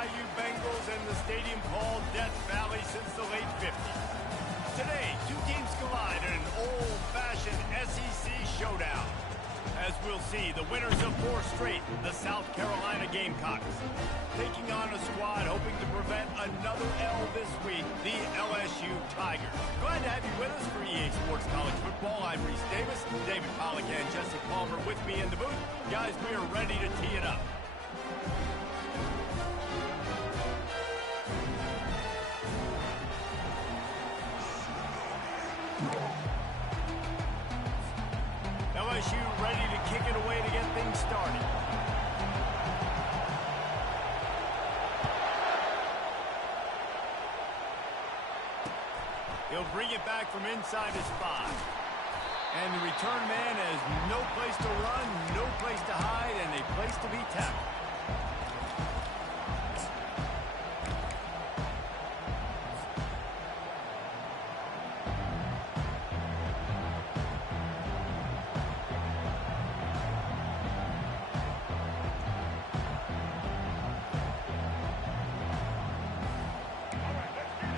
Bayou Bengals and the stadium called Death Valley since the late 50s. Today, two teams collide in an old-fashioned SEC showdown. As we'll see, the winners of 4 straight, the South Carolina Gamecocks, taking on a squad hoping to prevent another L this week, the LSU Tigers. Glad to have you with us for EA Sports College Football. I'm Reese Davis, David Pollack and Jesse Palmer with me in the booth. Guys, we are ready to tee it up. LSU ready to kick it away to get things started. He'll bring it back from inside his 5. And the return man has no place to run, no place to hide, and a place to be tackled.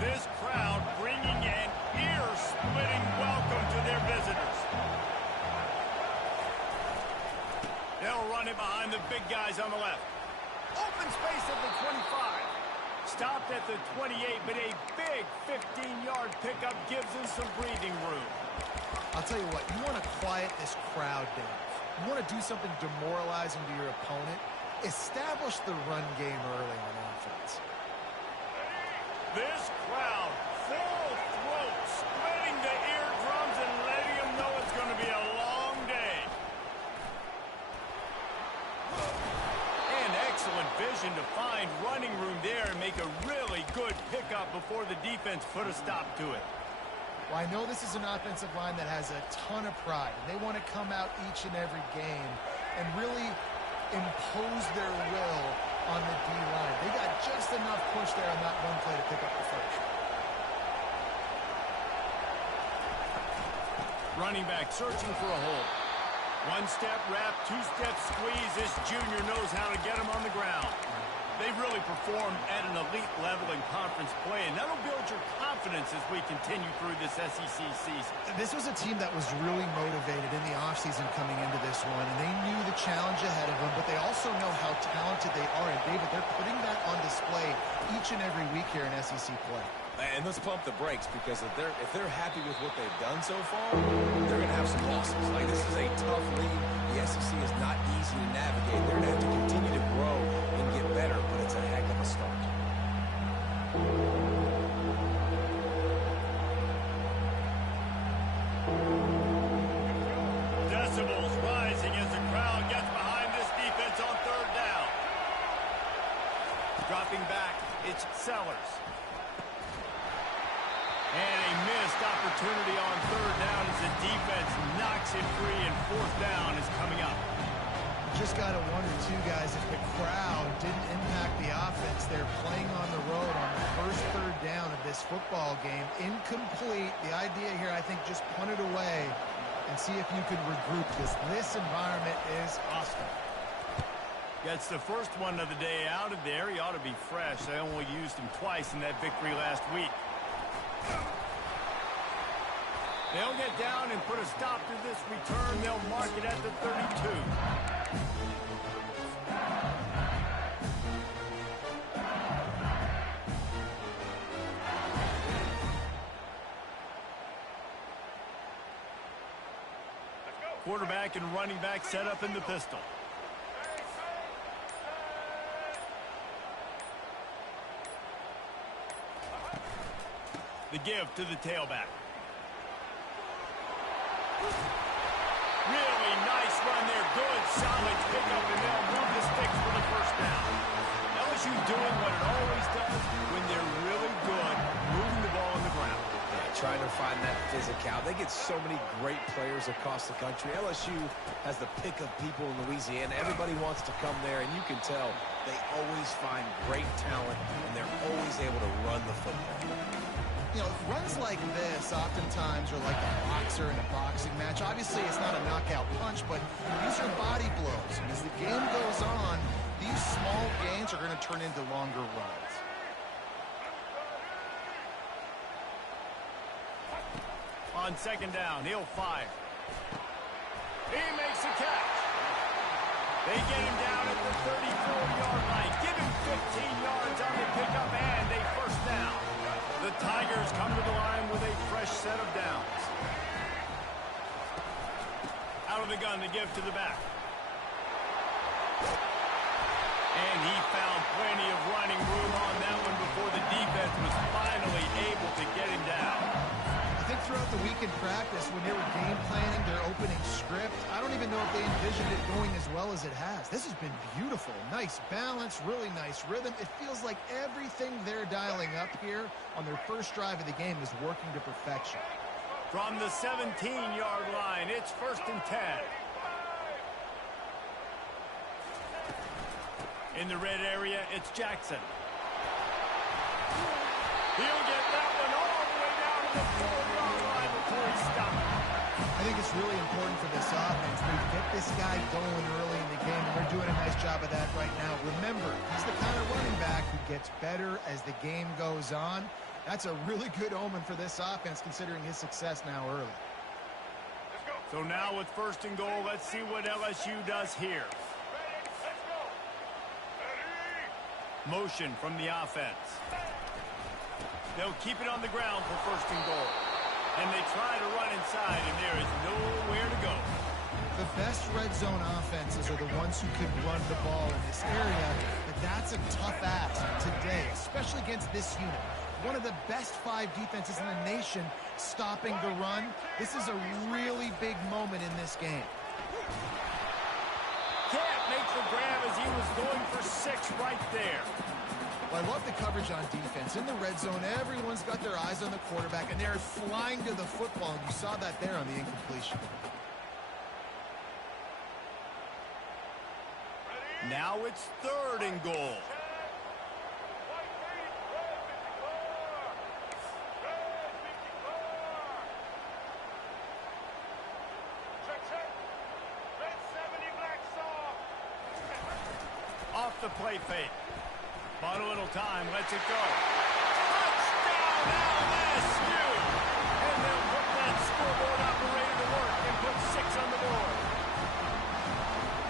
This crowd bringing an ear-splitting welcome to their visitors. They'll run it behind the big guys on the left. Open space at the 25. Stopped at the 28, but a big 15-yard pickup gives him some breathing room. I'll tell you what, you want to quiet this crowd down. You want to do something demoralizing to your opponent. Establish the run game early on offense. This crowd, full throat, splitting the eardrums and letting them know it's going to be a long day. And excellent vision to find running room there and make a really good pickup before the defense put a stop to it. Well, I know this is an offensive line that has a ton of pride. They want to come out each and every game and really impose their will on the D-line. They got just enough push there on that one play to pick up the first. Running back searching for a hole. One-step wrap, two-step squeeze. This junior knows how to get him on the ground. They've really performed at an elite level in conference play, and that'll build your confidence as we continue through this SEC season. This was a team that was really motivated in the offseason coming into this one, and they knew the challenge ahead of them, but they also know how talented they are. And, David, they're putting that on display each and every week here in SEC play. And let's pump the brakes, because if they're happy with what they've done so far, they're going to have some losses. Like, this is a tough league. The SEC is not easy to navigate. They're going to have to continue to grow and get better, but it's a heck of a start. Decibels rising as the crowd gets behind this defense on 3rd down. Dropping back, it's Sellers. And a missed opportunity on 3rd down as the defense knocks it free, and 4th down is coming up. Just got to wonder, too, guys, if the crowd didn't impact the offense. They're playing on the road on the first 3rd down of this football game. Incomplete. The idea here, I think, just punt it away and see if you could regroup, because this environment is hostile. Gets the first one of the day out of there. He ought to be fresh. They only used him twice in that victory last week. They'll get down and put a stop to this return. They'll mark it at the 32. Quarterback and running back set up in the pistol. The give to the tailback. Really nice run there. Good, solid pickup, and they'll move the sticks for the first down. LSU doing what it always does when they're really good, moving the ball on the ground. Yeah, trying to find that physicality. They get so many great players across the country. LSU has the pick of people in Louisiana. Everybody wants to come there, and you can tell they always find great talent, and they're always able to run the football. You know, runs like this oftentimes are like a boxer in a boxing match. Obviously, it's not a knockout punch, but these are body blows. And as the game goes on, these small gains are going to turn into longer runs. On second down, he'll fire. He makes a catch. They get him down at the 34-yard line. Give him 15 yards on the pickup and a first down. The Tigers come to the line with a fresh set of downs. Out of the gun to give to the back. And he found plenty of running room on that one before the defense was finally able to get him down. I think throughout the week in practice, when they were game planning their opening script, I don't even know if they envisioned it going as well as it has. This has been beautiful. Nice balance, really nice rhythm. It feels like everything they're dialing up here on their first drive of the game is working to perfection. From the 17-yard line, it's 1st and 10. In the red area, it's Jackson. He'll get that one all the way down to the 4-yard line before he stops. I think it's really important for this offense. They get this guy going early in the game, and they're doing a nice job of that right now. Remember, he's the kind of running back who gets better as the game goes on. That's a really good omen for this offense, considering his success now early. So now with 1st and goal, let's see what LSU does here. Motion from the offense. They'll keep it on the ground for 1st and goal. And they try to run inside, and there is nowhere to go. The best red zone offenses are the ones who can run the ball in this area, but that's a tough ask today, especially against this unit. One of the best 5 defenses in the nation stopping the run. This is a really big moment in this game. Can't make the grab as he was going for 6 right there. Well, I love the coverage on defense. In the red zone, everyone's got their eyes on the quarterback, and they're flying to the football, and you saw that there on the incompletion. Now it's 3rd and goal. Off the play fake. Bought a little time, lets it go. Touchdown, LSU! And they'll put that scoreboard operator to work and put 6 on the board.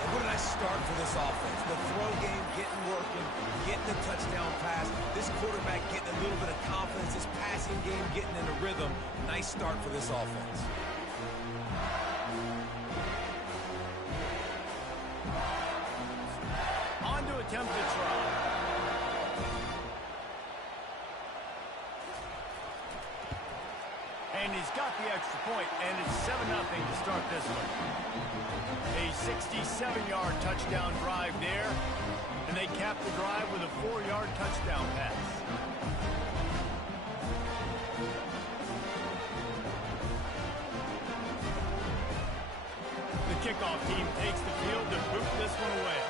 And what did I start for this offense? The throw game getting working, getting the touchdown pass. This quarterback getting a little bit of confidence. This passing game getting in a rhythm. Nice start for this offense. On to attempt to try. And he's got the extra point, and it's 7-0 to start this one. A 67-yard touchdown drive there, and they cap the drive with a 4-yard touchdown pass. The kickoff team takes the field to boot this one away.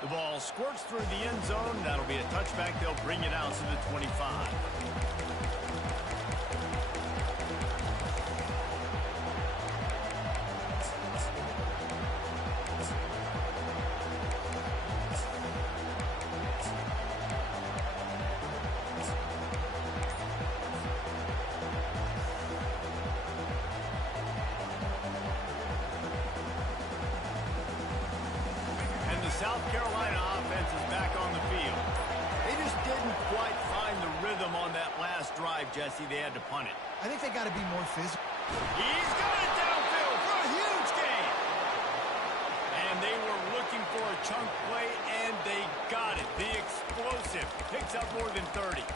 The ball squirts through the end zone. That'll be a touchback. They'll bring it out to the 25. South Carolina offense is back on the field. They just didn't quite find the rhythm on that last drive, Jesse. They had to punt it. I think they got to be more physical. He's got it downfield for a huge gain. And they were looking for a chunk play, and they got it. The explosive picks up more than 30.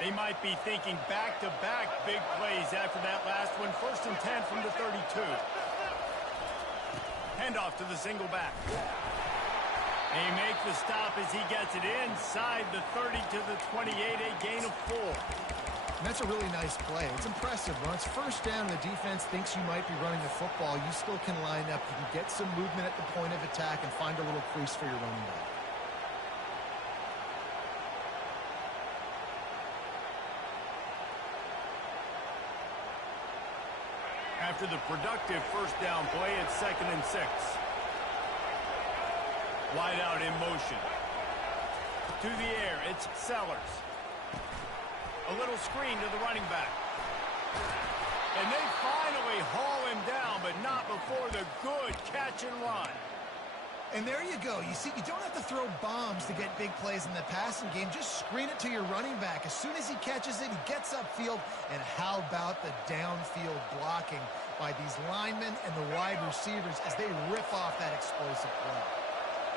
They might be thinking back-to-back big plays after that last one. 1st and 10 from the 32. Handoff to the single back. They make the stop as he gets it inside the 30 to the 28, a gain of 4. And that's a really nice play. It's impressive. When it's first down and the defense thinks you might be running the football, you still can line up. You can get some movement at the point of attack and find a little crease for your running back. After the productive first down play, it's 2nd and 6. Wide out in motion. To the air, it's Sellers. A little screen to the running back. And they finally haul him down, but not before the good catch and run. And there you go. You see, you don't have to throw bombs to get big plays in the passing game. Just screen it to your running back. As soon as he catches it, he gets upfield. And how about the downfield blocking by these linemen and the wide receivers as they rip off that explosive play.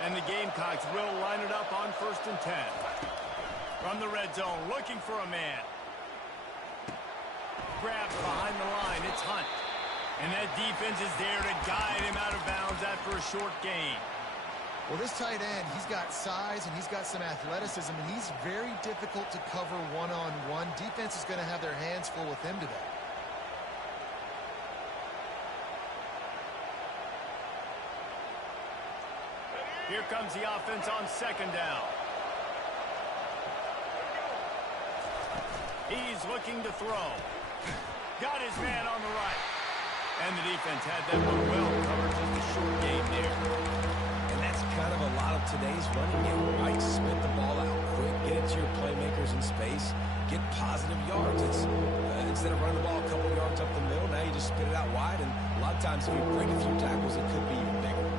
And the Gamecocks will line it up on 1st and 10. From the red zone, looking for a man. Grabbed behind the line, it's Hunt. And that defense is there to guide him out of bounds after a short gain. Well, this tight end, he's got size and he's got some athleticism, and he's very difficult to cover one-on-one. Defense is going to have their hands full with him today. Here comes the offense on 2nd down. He's looking to throw. Got his man on the right. And the defense had that one well covered, just a short gain there. And that's kind of a lot of today's running game, right? Spit the ball out quick, get it to your playmakers in space, get positive yards. It's instead of running the ball a couple yards up the middle, now you just spit it out wide, and a lot of times if you break a few tackles, it could be even bigger.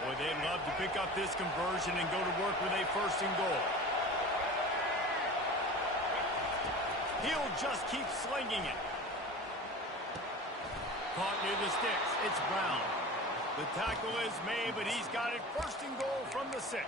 Boy, they'd love to pick up this conversion and go to work with a 1st and goal. He'll just keep slinging it. Caught near the sticks. It's Brown. The tackle is made, but he's got it 1st and goal from the 6.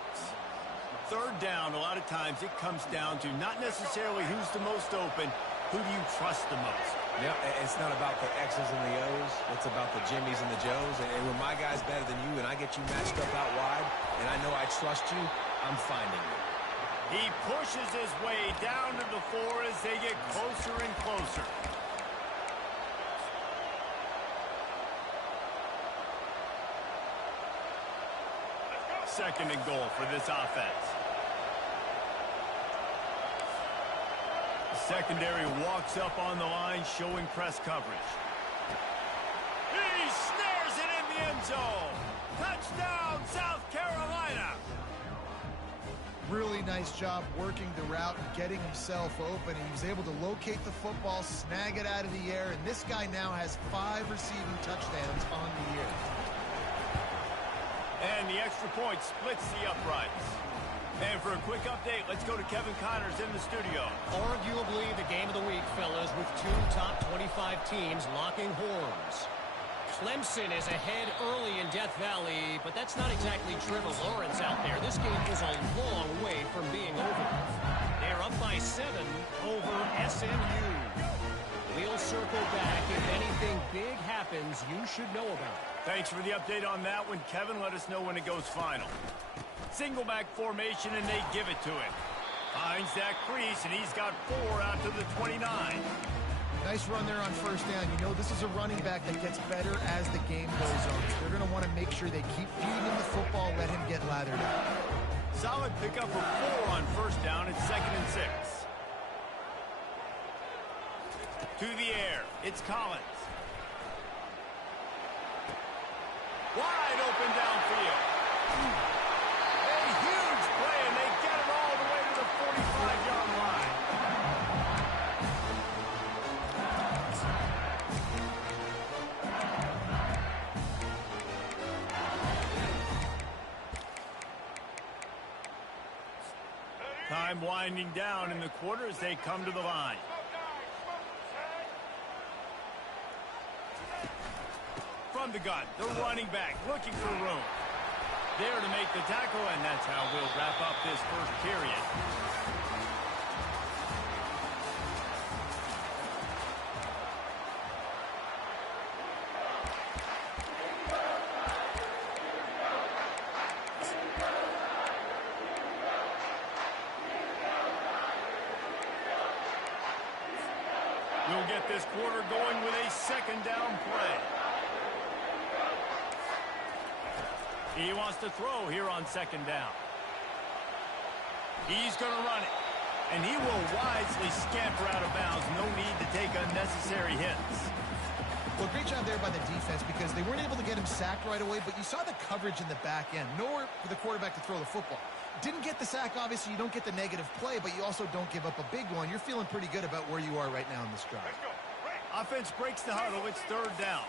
3rd down, a lot of times it comes down to not necessarily who's the most open, who do you trust the most? Yeah, it's not about the X's and the O's. It's about the Jimmies and the Joes. And when my guy's better than you and I get you matched up out wide, and I know I trust you, I'm finding you. He pushes his way down to the 4 as they get closer and closer. Second and goal for this offense. The secondary walks up on the line, showing press coverage. He snares it in the end zone. Touchdown, South Carolina. Really nice job working the route and getting himself open. He was able to locate the football, snag it out of the air, and this guy now has 5 receiving touchdowns on the year. And the extra point splits the uprights. And for a quick update, let's go to Kevin Connors in the studio. Arguably the game of the week, fellas, with 2 top 25 teams locking horns. Clemson is ahead early in Death Valley, but that's not exactly Trevor Lawrence out there. This game is a long way from being over. They're up by 7 over SMU. We'll circle back. If anything big happens, you should know about it. Thanks for the update on that one, Kevin. Let us know when it goes final. Single back formation, and they give it to him. Finds that crease, and he's got 4 out to the 29. Nice run there on 1st down. You know, this is a running back that gets better as the game goes on. They're going to want to make sure they keep feeding him the football, let him get lathered up. Solid pickup for 4 on 1st down. It's 2nd and 6. To the air, it's Collins. Wide open downfield. A huge play, and they get it all the way to the 45-yard line. Time winding down in the quarter as they come to the line. From the gun, the running back looking for room. There to make the tackle, and that's how we'll wrap up this first period. We'll get this quarter going with a second down play. He wants to throw here on second down. He's going to run it. And he will wisely scamper out of bounds. No need to take unnecessary hits. Well, great job there by the defense because they weren't able to get him sacked right away, but you saw the coverage in the back end. Nowhere for the quarterback to throw the football. Didn't get the sack, obviously. You don't get the negative play, but you also don't give up a big one. You're feeling pretty good about where you are right now in this drive. Offense breaks the huddle. It's third down.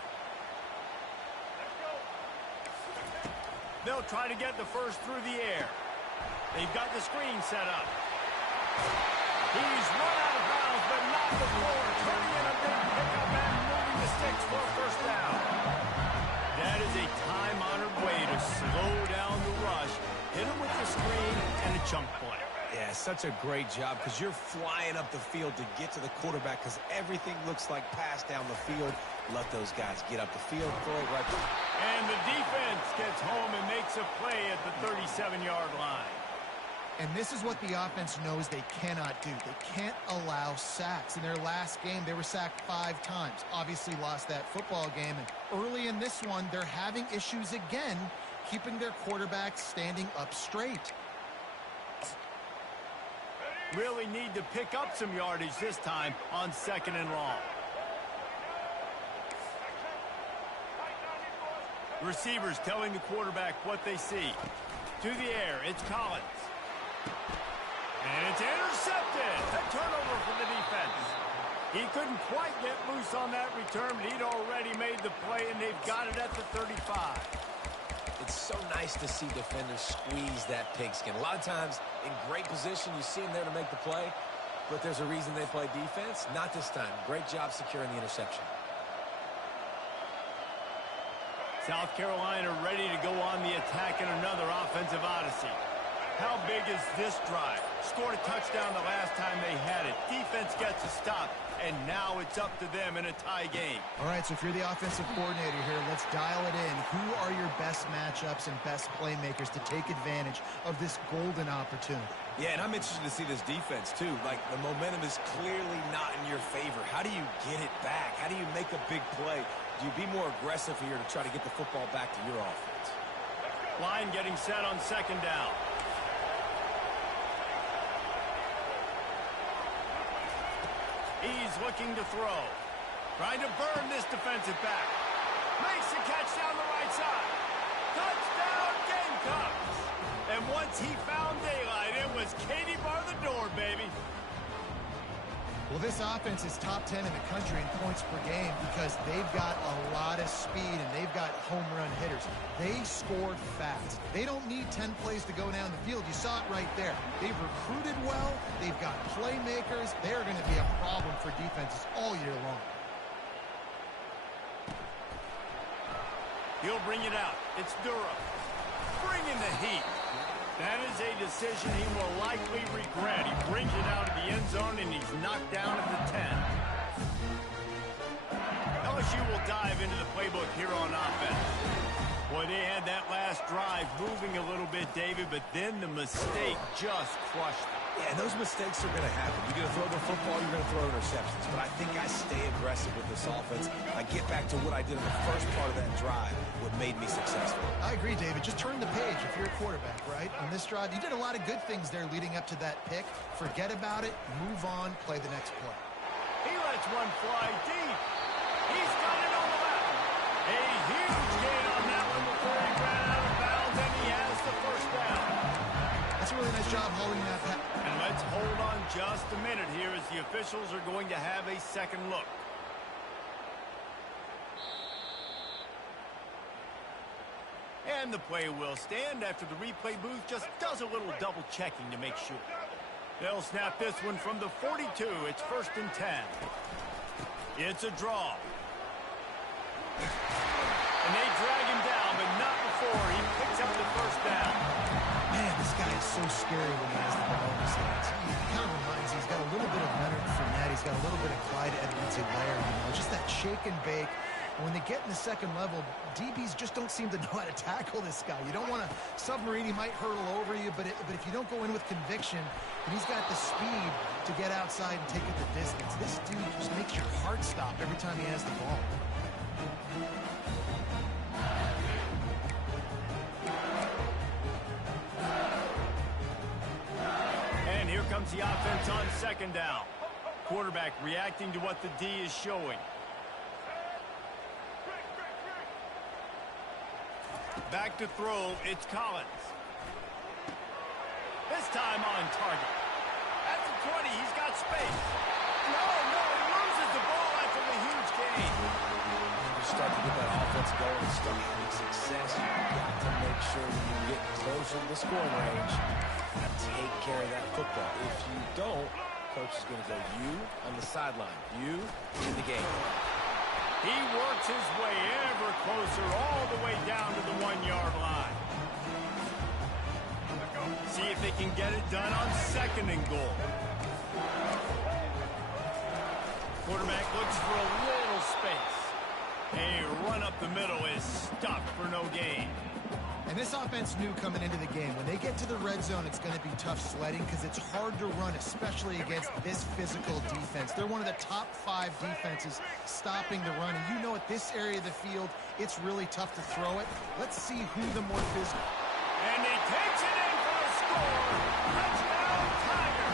They'll try to get the first through the air. They've got the screen set up. He's run out of bounds, but not before turning in a big pickup and moving the sticks for a first down. That is a time-honored way to slow down the rush, hit him with the screen, and a chunk play. Yeah, such a great job because you're flying up the field to get to the quarterback because everything looks like pass down the field. Let those guys get up the field, throw it right back. And the defense gets home and makes a play at the 37-yard line. And this is what the offense knows they cannot do. They can't allow sacks. In their last game, they were sacked 5 times. Obviously lost that football game. And early in this one, they're having issues again, keeping their quarterback standing up straight. Really need to pick up some yardage this time on second and long. Receivers telling the quarterback what they see. To the air, it's Collins. And it's intercepted. A turnover for the defense. He couldn't quite get loose on that return, but he'd already made the play, and they've got it at the 35. It's so nice to see defenders squeeze that pigskin. A lot of times, in great position, you see them there to make the play, but there's a reason they play defense. Not this time. Great job securing the interception. South Carolina ready to go on the attack in another offensive odyssey. How big is this drive? Scored a touchdown the last time they had it. Defense gets a stop, and now it's up to them in a tie game. All right, so if you're the offensive coordinator here, let's dial it in. Who are your best matchups and best playmakers to take advantage of this golden opportunity? Yeah, and I'm interested to see this defense, too. Like, the momentum is clearly not in your favor. How do you get it back? How do you make a big play? Do you be more aggressive here to try to get the football back to your offense? Line getting set on second down. He's looking to throw. Trying to burn this defensive back. Makes the catch down the right side. Touchdown, Gamecocks! And once he found daylight, it was Katie bar the door, baby. Well, this offense is top 10 in the country in points per game because they've got a lot of speed and they've got home run hitters. They score fast. They don't need 10 plays to go down the field. You saw it right there. They've recruited well. They've got playmakers. They're going to be a problem for defenses all year long. He'll bring it out. It's Durham. Bringing the heat. That is a decision he will likely regret. He brings it out of the end zone, and he's knocked down at the 10. LSU will dive into the playbook here on offense. Boy, they had that last drive moving a little bit, David, but then the mistake just crushed them. Yeah, and those mistakes are going to happen. You're going to throw the football, you're going to throw interceptions. But I think I stay aggressive with this offense. I get back to what I did in the first part of that drive, what made me successful. I agree, David. Just turn the page if you're a quarterback, right? On this drive, you did a lot of good things there leading up to that pick. Forget about it, move on, play the next play. He lets one fly deep. He's got it on the left. A huge gain on that one before he ran out of bounds, and he has the first down. That's a really nice job holding that pass. And let's hold on just a minute here as the officials are going to have a second look. And the play will stand after the replay booth just does a little double checking to make sure. They'll snap this one from the 42. It's 1st and 10. It's a draw. And they drag him down, but not before he picks up the first down. Man, this guy is so scary when he has the ball in his hands. He kind of reminds me, he's got a little bit of Leonard Fournette. He's got a little bit of Clyde Edwards-Helaire, you know, just that shake and bake. And when they get in the second level, DBs just don't seem to know how to tackle this guy. You don't want to submarine. He might hurtle over you, but if you don't go in with conviction, and he's got the speed to get outside and take it the distance, this dude just makes your heart stop every time he has the ball. And here comes the offense on second down. Quarterback reacting to what the D is showing. Back to throw, it's Collins. This time on target. At the 20, he's got space. No, he loses the ball after the huge gain. You start to get that offense going and start having success. You've got to make sure that you get closer to the scoring range and take care of that football. If you don't, coach is going to go you on the sideline, you in the game. He works his way ever closer all the way down to the 1-yard line. See if they can get it done on second and goal. Quarterback looks for a little space. A run up the middle is stuffed for no gain. And this offense knew coming into the game, when they get to the red zone, it's going to be tough sledding because it's hard to run, especially against this physical defense. They're one of the top 5 defenses stopping the run. And you know at this area of the field, it's really tough to throw it. Let's see who the more physical. And he takes it in for a score. Touchdown, Tiger.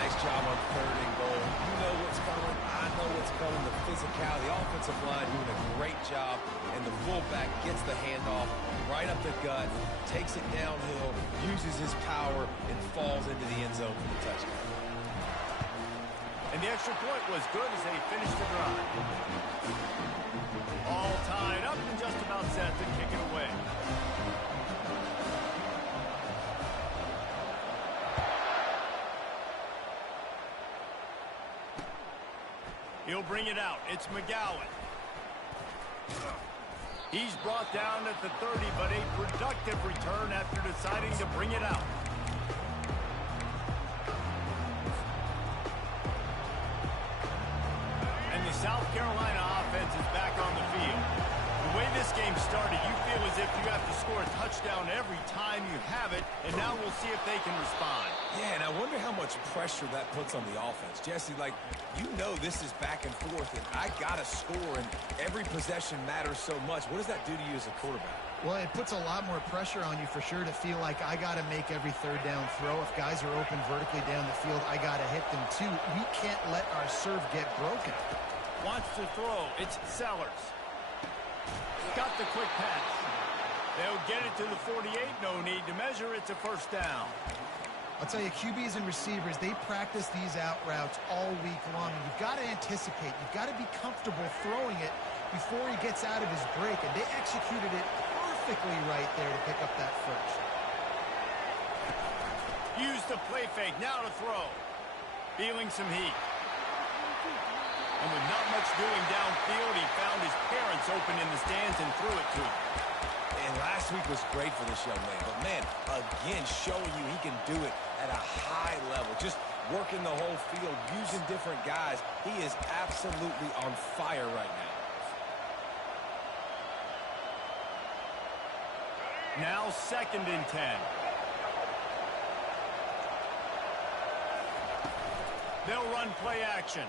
Nice job on third and goal. You know what's coming. I know what's coming. The physicality, the offensive line doing a great job. And the fullback gets the handoff right up the gut, takes it downhill, uses his power, and falls into the end zone for the touchdown. And the extra point was good as they finished the drive. All tied up and just about set to kick it away. He'll bring it out. It's McGowan. He's brought down at the 30, but a productive return after deciding to bring it out. And the South Carolina offense is back on the field. The way this game started, you feel as if you have to score a touchdown every time you have it, and now we'll see if they can respond. Yeah, and I wonder how much pressure that puts on the offense. Jesse, like, you know this is back and forth, and I got to score, and every possession matters so much. What does that do to you as a quarterback? Well, it puts a lot more pressure on you for sure to feel like I got to make every third down throw. If guys are open vertically down the field, I got to hit them too. We can't let our serve get broken. Wants to throw. It's Sellers. Got the quick pass. They'll get it to the 48. No need to measure. It's a first down. I'll tell you, QBs and receivers, they practice these out routes all week long. And you've got to anticipate. You've got to be comfortable throwing it before he gets out of his break. And they executed it perfectly right there to pick up that first. Use the play fake. Now to throw. Feeling some heat. And with not much doing downfield, he found his parents open in the stands and threw it to him. And last week was great for this young man. But, man, again, showing you he can do it at a high level. Just working the whole field, using different guys. He is absolutely on fire right now. Now 2nd and 10. They'll run play action.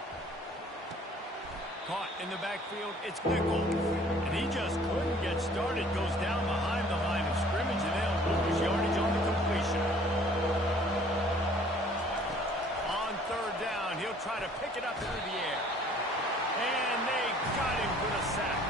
Caught in the backfield, it's Nickel. And he just couldn't get started. Goes down behind the line of scrimmage, and they'll lose yardage on the completion. On 3rd down, he'll try to pick it up through the air. And they got him for the sack.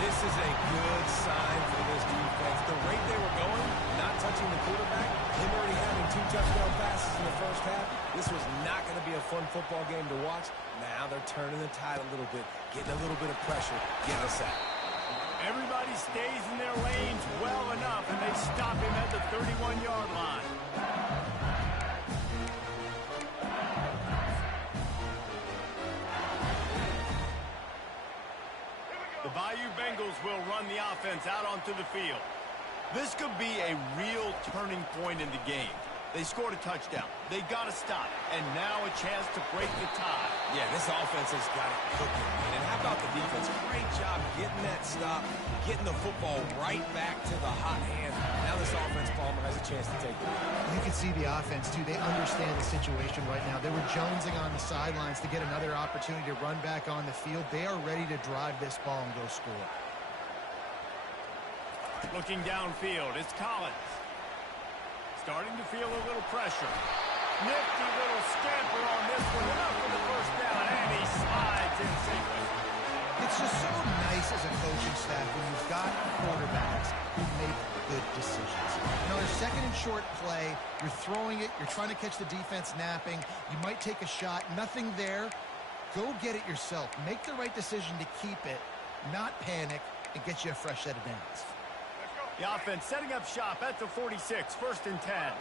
This is a good sign for this defense. The rate they were going, not touching the quarterback, him already having 2 touchdown passes in the first half, this was not going to be a fun football game to watch. Now they're turning the tide a little bit, getting a little bit of pressure, getting a sack. Everybody stays in their lanes well enough, and they stop him at the 31-yard line. The Bayou Bengals will run the offense out onto the field. This could be a real turning point in the game. They scored a touchdown. They got to stop. And now a chance to break the tie. Yeah, this offense has got it cooking, man. And how about the defense? Great job getting that stop, getting the football right back to the hot hand. Now this offense, Palmer, has a chance to take it. You can see the offense, too. They understand the situation right now. They were jonesing on the sidelines to get another opportunity to run back on the field. They are ready to drive this ball and go score. Looking downfield, it's Collins. Starting to feel a little pressure. Nifty little scamper on this one. Enough for the first down, and he slides in safely. It's just so nice as a coaching staff when you've got quarterbacks who make good decisions. You know, there's second and short play. You're throwing it. You're trying to catch the defense napping. You might take a shot. Nothing there. Go get it yourself. Make the right decision to keep it, not panic, and get you a fresh set of downs. The offense setting up shop at the 46, 1st and 10.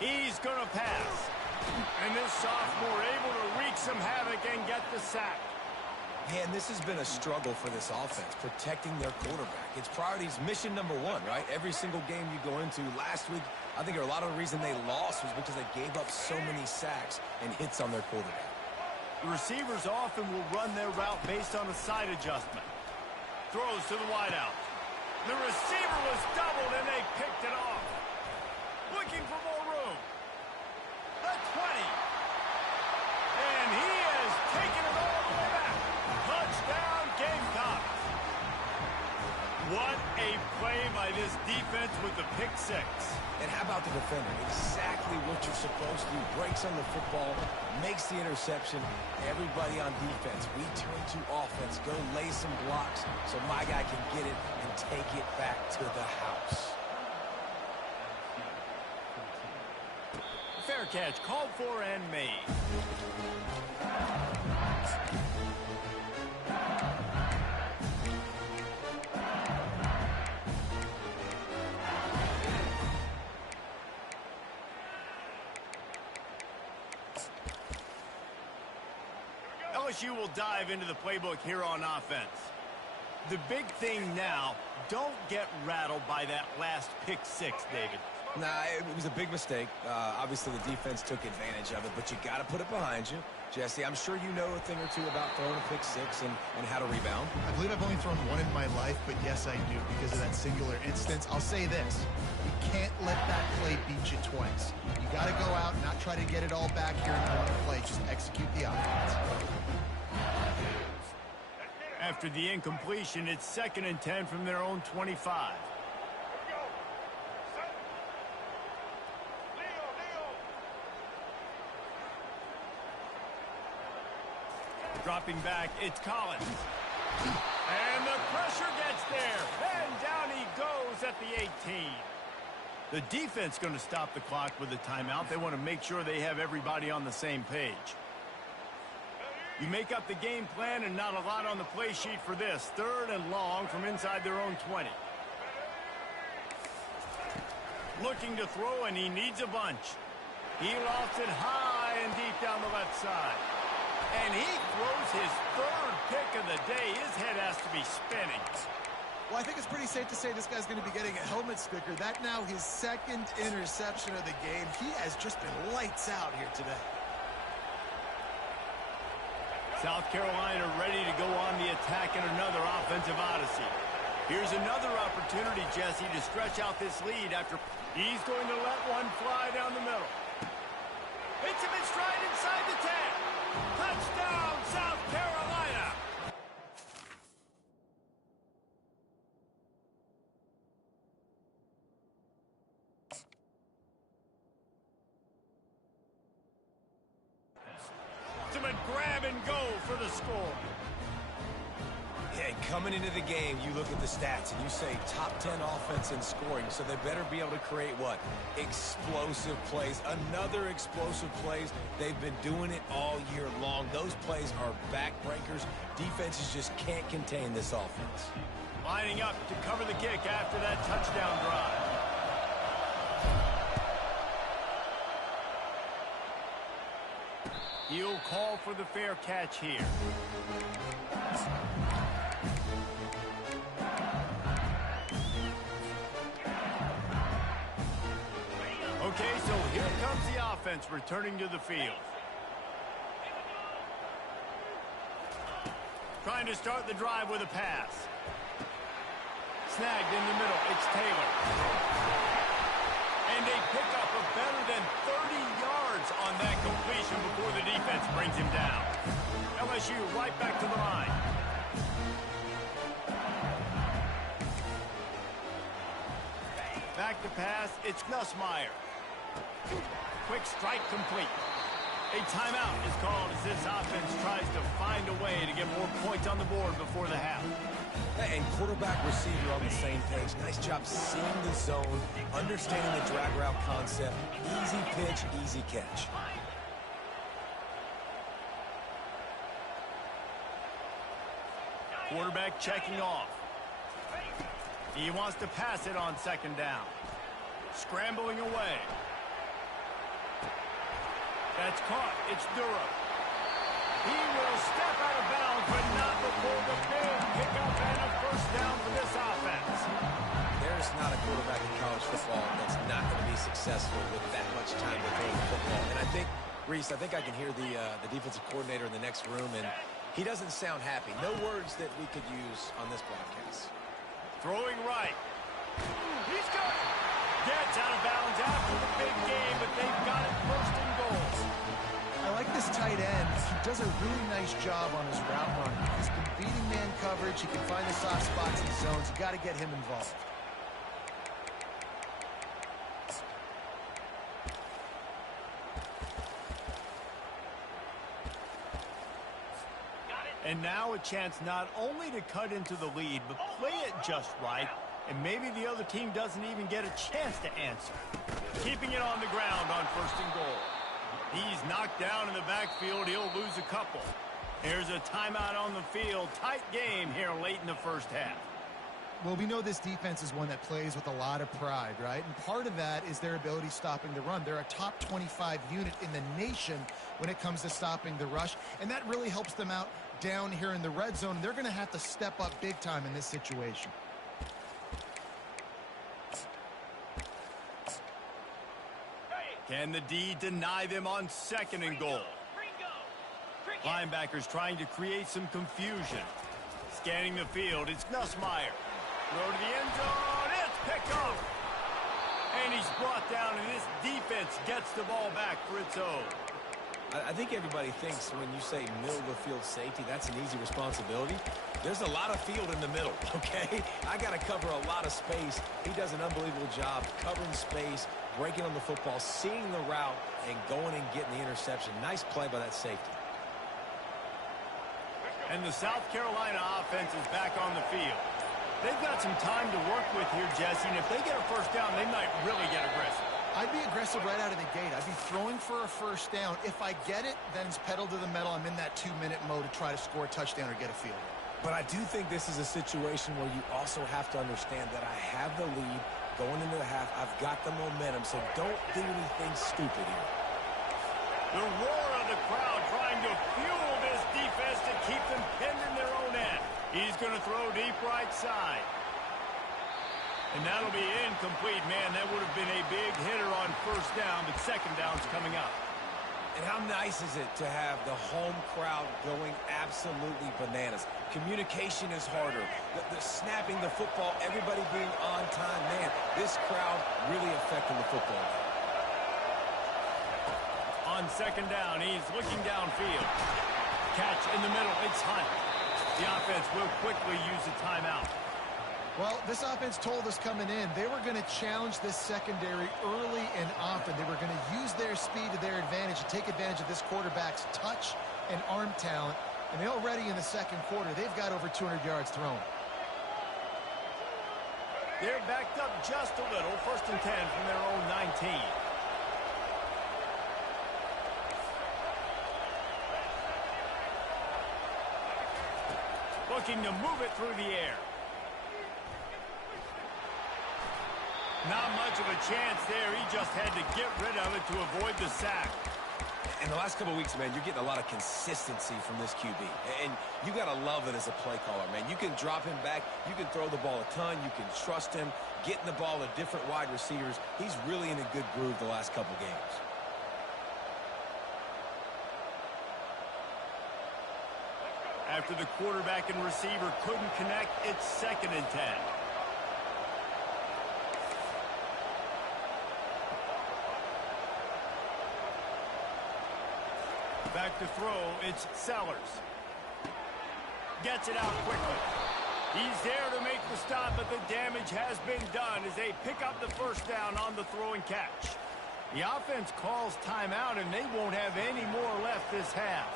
He's going to pass. And this sophomore able to wreak some havoc and get the sack. Man, this has been a struggle for this offense, protecting their quarterback. It's priorities, mission number one, right? Every single game you go into. Last week, I think a lot of the reason they lost was because they gave up so many sacks and hits on their quarterback. The receivers often will run their route based on a side adjustment. Throws to the wideout. The receiver was doubled, and they picked it off. Looking for more room. The 20. And he has taken it all the way back. Touchdown, Gamecocks. What a play by this defense with the pick six. And how about the defender? Exactly what you're supposed to do. Breaks on the football, makes the interception. Everybody on defense, we turn to offense. Go lay some blocks so my guy can get it and take it back to the house. Fair catch called for and made. LSU will dive into the playbook here on offense. The big thing now, don't get rattled by that last pick six, David. Nah, it was a big mistake. Obviously, the defense took advantage of it, but you got to put it behind you. Jesse, I'm sure you know a thing or two about throwing a pick six and how to rebound. I believe I've only thrown one in my life, but yes, I do because of that singular instance. I'll say this. You can't let that play beat you twice. You got to go out and not try to get it all back here in one play. Just execute the offense. After the incompletion, it's 2nd and 10 from their own 25. Dropping back, it's Collins. And the pressure gets there. And down he goes at the 18. The defense going to stop the clock with a timeout. They want to make sure they have everybody on the same page. You make up the game plan and not a lot on the play sheet for this. 3rd and long from inside their own 20. Looking to throw, and he needs a bunch. He lofts it high and deep down the left side. And he throws his 3rd pick of the day. His head has to be spinning. Well, I think it's pretty safe to say this guy's going to be getting a helmet sticker. That now his 2nd interception of the game. He has just been lights out here today. South Carolina ready to go on the attack in another offensive odyssey. Here's another opportunity, Jesse, to stretch out this lead after he's going to let one fly down the middle. Hits him in stride inside the 10. Touchdown, South Carolina. Ultimate grab and go for the score. Yeah, coming into the game, you look at the stats and you say top 10 offense in scoring, so they better be able to create what? Explosive plays. Another explosive plays. They've been doing it all year long. Those plays are backbreakers. Defenses just can't contain this offense. Lining up to cover the kick after that touchdown drive. He'll call for the fair catch here. offense returning to the field. Trying to start the drive with a pass. Snagged in the middle. It's Taylor. And a pickup of better than 30 yards on that completion before the defense brings him down. LSU right back to the line. Back to pass. It's Nussmeier. Quick strike complete. A timeout is called as this offense tries to find a way to get more points on the board before the half. And quarterback, receiver on the same page. Nice job seeing the zone, understanding the drag route concept. Easy pitch, easy catch. Quarterback checking off. He wants to pass it on second down. Scrambling away. That's caught. It's Durham. He will step out of bounds, but not before the big pickup and a first down for this offense. There's not a quarterback in college football that's not going to be successful with that much time to throw the football. And I think, Reese, I think I can hear the defensive coordinator in the next room, and he doesn't sound happy. No words that we could use on this broadcast. Throwing right. He's got it. Gets out of bounds after the big game, but they've got it first and goal. I like this tight end. He does a really nice job on his route running. He's been beating man coverage. He can find the soft spots and zones. You got to get him involved. And now a chance not only to cut into the lead, but play it just right. And maybe the other team doesn't even get a chance to answer. Keeping it on the ground on first and goal. He's knocked down in the backfield. He'll lose a couple. Here's a timeout on the field. Tight game here late in the first half. Well, we know this defense is one that plays with a lot of pride, right? And part of that is their ability stopping the run. They're a top 25 unit in the nation when it comes to stopping the rush. And that really helps them out down here in the red zone. They're going to have to step up big time in this situation. Can the D deny them on second and goal? Linebackers trying to create some confusion. Scanning the field, it's Nussmeier. Throw to the end zone, it's picked off. And he's brought down, and this defense gets the ball back for its own. I think everybody thinks when you say middle of the field safety, that's an easy responsibility. There's a lot of field in the middle, okay? I got to cover a lot of space. He does an unbelievable job covering space, breaking on the football, seeing the route, and going and getting the interception. Nice play by that safety. And the South Carolina offense is back on the field. They've got some time to work with here, Jesse, and if they get a first down, they might really get aggressive. I'd be aggressive right out of the gate. I'd be throwing for a first down. If I get it, then it's pedal to the metal. I'm in that 2-minute mode to try to score a touchdown or get a field goal. But I do think this is a situation where you also have to understand that I have the lead going into the half. I've got the momentum, so don't do anything stupid here. The roar of the crowd trying to fuel this defense to keep them pinned in their own end. He's going to throw deep right side. And that'll be incomplete. Man, that would have been a big hitter on first down, but second down's coming up. And how nice is it to have the home crowd going absolutely bananas? Communication is harder. The snapping the football, everybody being on time. Man, this crowd really affecting the football game. On second down, he's looking downfield. Catch in the middle, it's Hunt. The offense will quickly use a timeout. Well, this offense told us coming in they were going to challenge this secondary early and often. They were going to use their speed to their advantage and take advantage of this quarterback's touch and arm talent. And they already in the second quarter, they've got over 200 yards thrown. They're backed up just a little. First and 10 from their own 19. Looking to move it through the air. Not much of a chance there. He just had to get rid of it to avoid the sack. In the last couple of weeks, man, you're getting a lot of consistency from this QB. And you got to love it as a play caller, man. You can drop him back. You can throw the ball a ton. You can trust him. Getting the ball to different wide receivers. He's really in a good groove the last couple games. After the quarterback and receiver couldn't connect, it's 2nd and 10. Back to throw, it's Sellers. Gets it out quickly. He's there to make the stop, but the damage has been done as they pick up the first down on the throw and catch. The offense calls timeout, and they won't have any more left this half.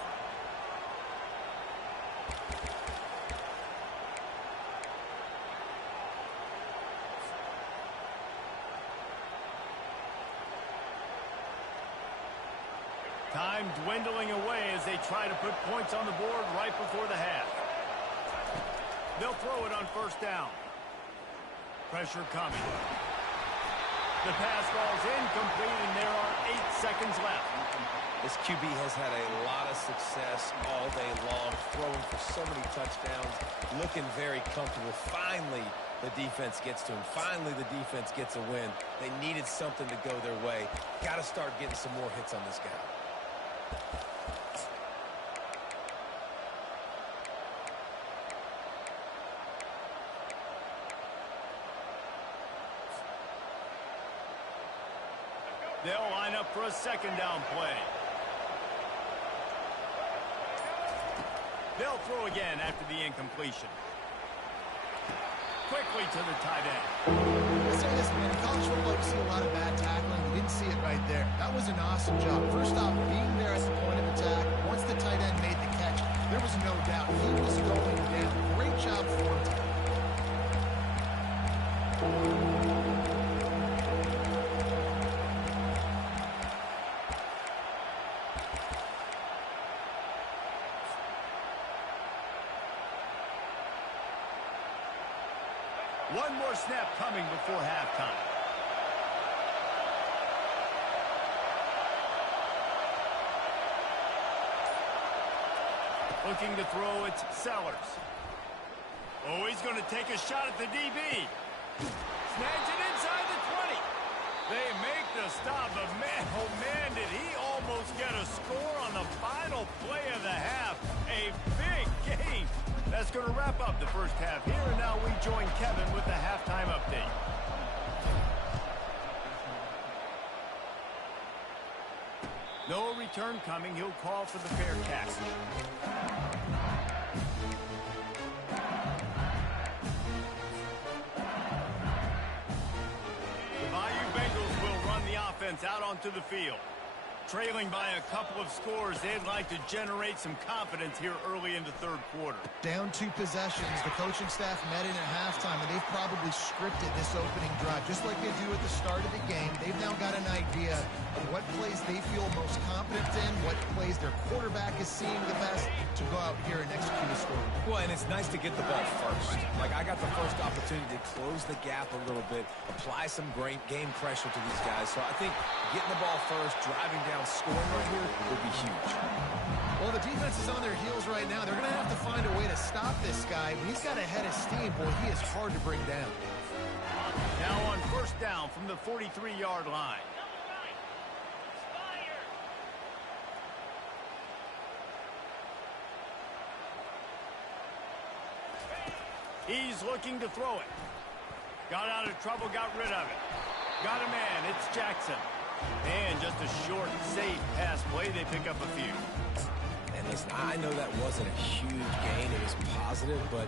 Time dwindling away as they try to put points on the board right before the half. They'll throw it on first down. Pressure coming. The pass falls incomplete, and there are 8 seconds left. This QB has had a lot of success all day long, throwing for so many touchdowns, looking very comfortable. Finally, the defense gets to him. Finally, the defense gets a win. They needed something to go their way. Got to start getting some more hits on this guy. They'll line up for a 2nd down play. They'll throw again after the incompletion. Quickly to the tight end. I say this, man, in college football, you see a lot of bad tackling. You didn't see it right there. That was an awesome job. First off, being there at the point of attack. Once the tight end made the catch, there was no doubt he was going down. Great job for him. One more snap coming before halftime. Looking to throw, it's Sellers. Oh, he's going to take a shot at the DB. Snags it inside the 20. They make the stop, but man, oh man, did he almost get a score on the final play of the half. A big game. That's going to wrap up the first half here, and now we join Kevin with the halftime update. No return coming. He'll call for the fair catch. The Bayou Bengals will run the offense out onto the field. Trailing by a couple of scores, they'd like to generate some confidence here early in the 3rd quarter. Down 2 possessions. The coaching staff met in at halftime, and they've probably scripted this opening drive. Just like they do at the start of the game, they've now got an idea of what plays they feel most confident in, what plays their quarterback is seeing the best to go out here and execute a score. Well, and it's nice to get the ball first. Like, I got the first opportunity to close the gap a little bit, apply some great game pressure to these guys. So I think getting the ball first, driving down, scoring right here would be huge. Well, the defense is on their heels right now. They're going to have to find a way to stop this guy. When he's got a head of steam, boy, he is hard to bring down. Now on first down from the 43-yard line. He's looking to throw it. Got out of trouble, got rid of it. Got a man, it's Jackson. And just a short, safe pass play. They pick up a few. And listen, I know that wasn't a huge gain. It was positive, but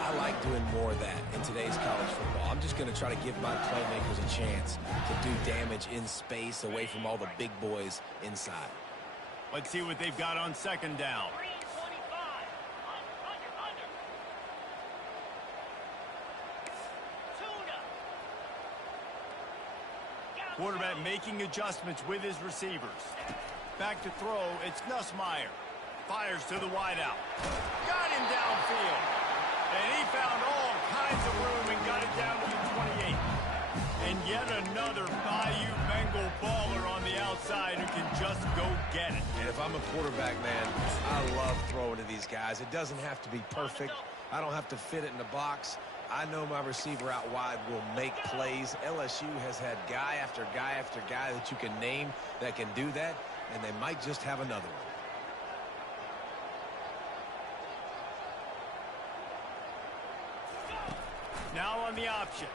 I like doing more of that in today's college football. I'm just going to try to give my playmakers a chance to do damage in space away from all the big boys inside. Let's see what they've got on 2nd down. Quarterback making adjustments with his receivers. Back to throw, it's Nussmeier. Fires to the wideout. Got him downfield. And he found all kinds of room and got it down to the 28. And yet another Bayou Bengal baller on the outside who can just go get it. And if I'm a quarterback, man, I love throwing to these guys. It doesn't have to be perfect. I don't have to fit it in the box. I know my receiver out wide will make plays. LSU has had guy after guy after guy that you can name that can do that, and they might just have another one. on the option.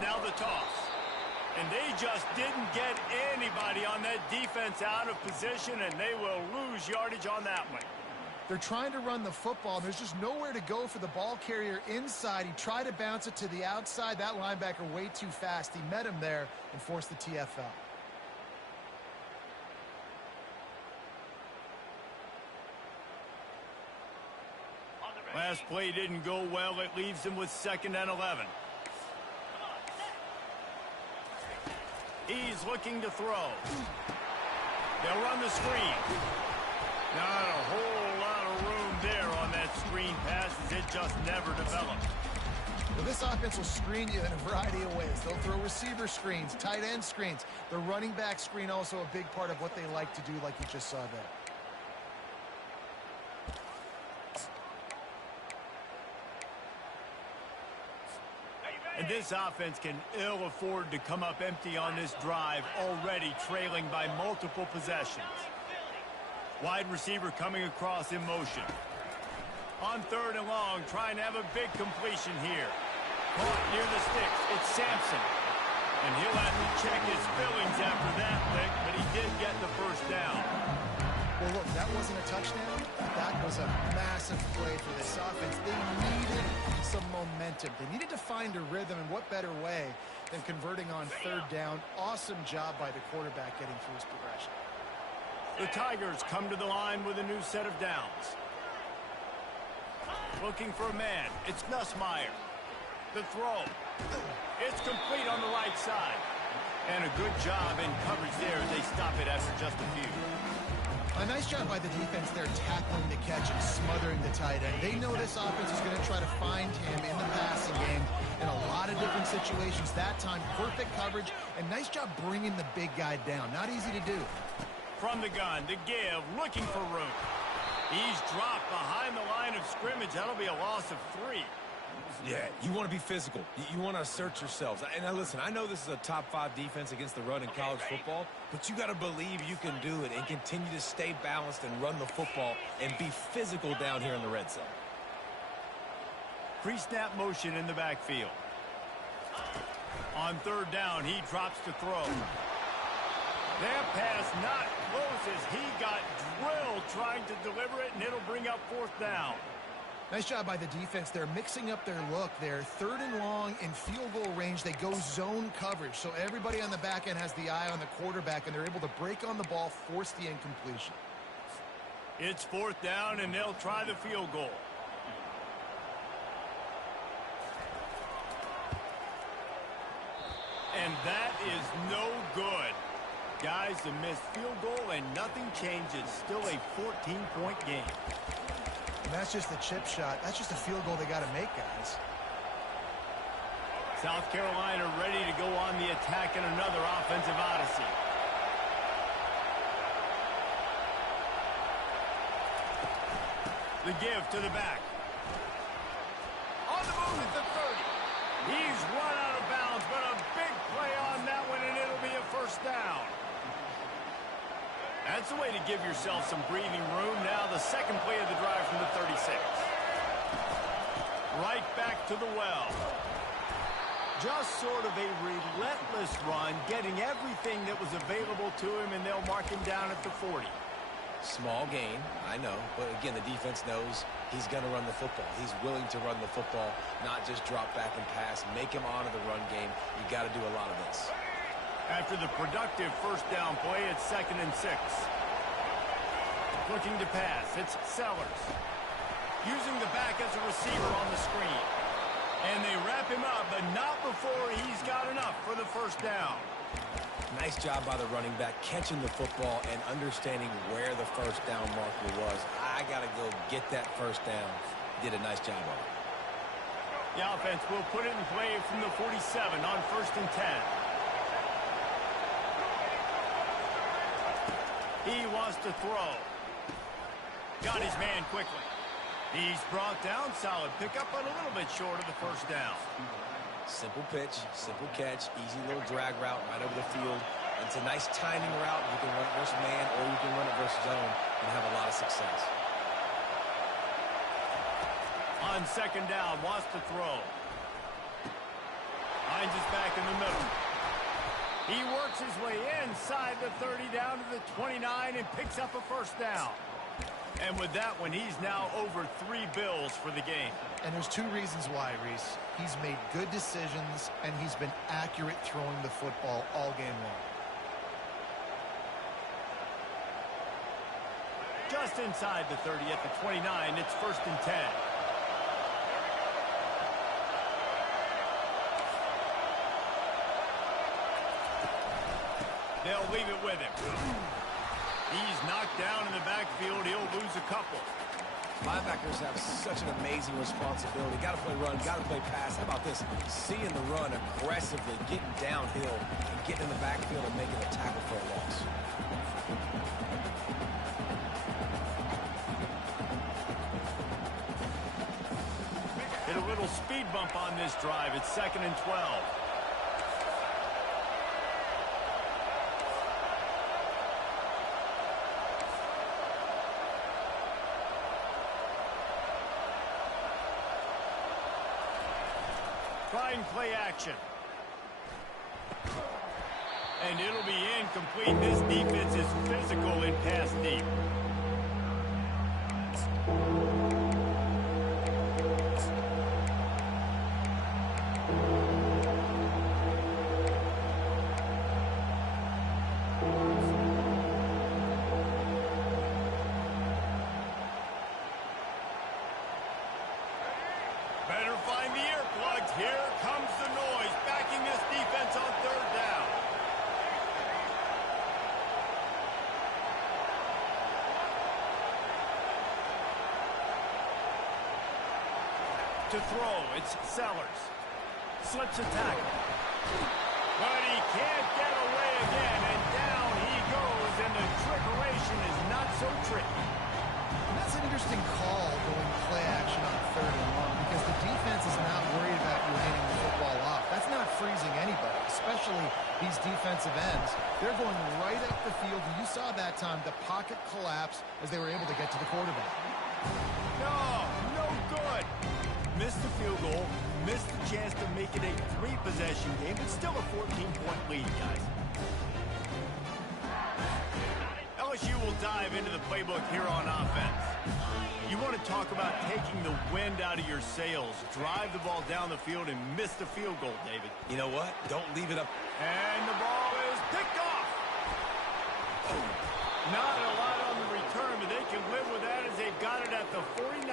Now the toss. And they just didn't get anybody on that defense out of position, and they will lose yardage on that one. They're trying to run the football, and there's just nowhere to go for the ball carrier inside. He tried to bounce it to the outside. That linebacker way too fast. He met him there and forced the TFL. Last play didn't go well. It leaves him with 2nd and 11. He's looking to throw. They'll run the screen. Not a whole lot of room there on that screen pass, as it just never developed. Well, this offense will screen you in a variety of ways. They'll throw receiver screens, tight end screens. The running back screen also a big part of what they like to do, like you just saw there. And this offense can ill afford to come up empty on this drive, already trailing by multiple possessions. Wide receiver coming across in motion. On 3rd and long, trying to have a big completion here. Caught near the sticks. It's Sampson. And he'll have to check his fillings after that lick, but he did get the first down. Well, look, that wasn't a touchdown. That was a massive play for this offense. They needed some momentum. They needed to find a rhythm, and what better way than converting on 3rd down. Awesome job by the quarterback getting through his progression. The Tigers come to the line with a new set of downs. Looking for a man. It's Nussmeier. The throw. It's complete on the right side. And a good job in coverage there as they stop it after just a few. A nice job by the defense there, tackling the catch and smothering the tight end. They know this offense is going to try to find him in the passing game in a lot of different situations. That time, perfect coverage, and nice job bringing the big guy down. Not easy to do. From the gun, the give, looking for room. He's dropped behind the line of scrimmage. That'll be a loss of 3. Yeah, you want to be physical. You want to assert yourselves. And now listen, I know this is a top 5 defense against the run in college football, but you got to believe you can do it and continue to stay balanced and run the football and be physical down here in the red zone. Pre-snap motion in the backfield. On 3rd down, he drops to throw. That pass not close as he got drilled trying to deliver it, and it'll bring up 4th down. Nice job by the defense. They're mixing up their look there. 3rd and long in field goal range. They go zone coverage. So everybody on the back end has the eye on the quarterback, and they're able to break on the ball, force the incompletion. It's 4th down, and they'll try the field goal. And that is no good. Guys, a missed field goal, and nothing changes. Still a 14-point game. And that's just a chip shot. That's just a field goal they got to make, guys. South Carolina ready to go on the attack in another offensive odyssey. The give to the back. On the move at the 30. He's run out of bounds, but a big play on that one, and it'll be a 1st down. That's a way to give yourself some breathing room. Now the 2nd play of the drive from the 36. Right back to the well. Just sort of a relentless run, getting everything that was available to him, and they'll mark him down at the 40. Small gain, I know, but again, the defense knows he's going to run the football. He's willing to run the football, not just drop back and pass, make him honor the run game. You got to do a lot of this. After the productive 1st down play, it's 2nd and 6. Looking to pass, it's Sellers. Using the back as a receiver on the screen. And they wrap him up, but not before he's got enough for the 1st down. Nice job by the running back, catching the football and understanding where the 1st down marker was. I got to go get that 1st down. Did a nice job of it. The offense will put it in play from the 47 on 1st and 10. He wants to throw. Got his man quickly. He's brought down. Solid pickup, but a little bit short of the 1st down. Simple pitch, simple catch, easy little drag route right over the field. It's a nice timing route. You can run it versus man or you can run it versus zone and have a lot of success. On 2nd down, wants to throw. He works his way inside the 30 down to the 29 and picks up a first down. And with that one, he's now over 3 bills for the game. And there's 2 reasons why, Reese. He's made good decisions, and he's been accurate throwing the football all game long. Just inside the 30 at the 29, it's 1st and 10. They'll leave it with him. He's knocked down in the backfield. He'll lose a couple. Linebackers have such an amazing responsibility. Got to play run, got to play pass. How about this? Seeing the run aggressively, getting downhill, and getting in the backfield and making a tackle for a loss. Hit a little speed bump on this drive. It's 2nd and 12. Try and play action. And it'll be incomplete. This defense is physical in pass deep. Better find the earplugs. Here comes the noise, backing this defense on 3rd down. To throw, it's Sellers. Slips a tackle. But he can't get away again, and down he goes, and the trickeration is not so tricky. And that's an interesting call going play action on 3rd and long because the defense is not worried about you handing the football off. That's not freezing anybody, especially these defensive ends. They're going right up the field. You saw that time the pocket collapse as they were able to get to the quarterback. No good. Missed the field goal, missed the chance to make it a 3-possession game, but still a 14-point lead, guys. LSU will dive into the playbook here on offense. You want to talk about taking the wind out of your sails. Drive the ball down the field and miss the field goal, David. You know what? Don't leave it up. And the ball is picked off. Not a lot on the return, but they can live with that as they've got it at the 49.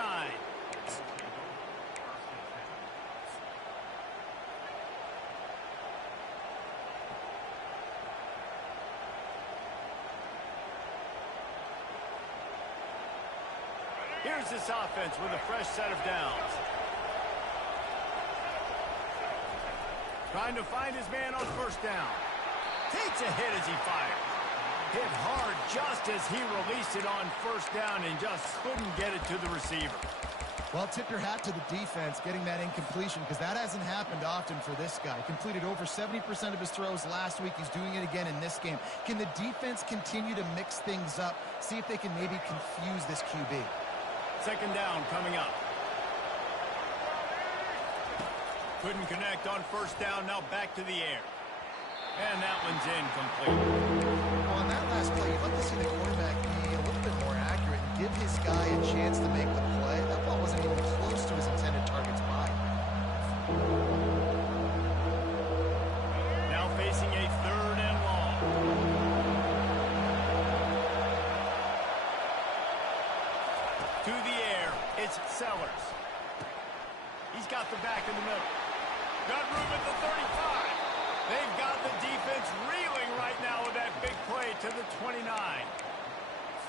Here's this offense with a fresh set of downs. Trying to find his man on 1st down. Takes a hit as he fires. Hit hard just as he released it on 1st down and just couldn't get it to the receiver. Well, tip your hat to the defense getting that incompletion because that hasn't happened often for this guy. Completed over 70% of his throws last week. He's doing it again in this game. Can the defense continue to mix things up? See if they can maybe confuse this QB. 2nd down coming up. Couldn't connect on 1st down. Now back to the air. And that one's incomplete. Well, on that last play, you'd like to see the quarterback be a little bit more accurate and give his guy a chance to make the play. That ball wasn't even close to his intended target's body. Now facing a 3rd and long. To the air, it's Sellers. He's got the back in the middle. Got room at the 35. They've got the defense reeling right now with that big play to the 29.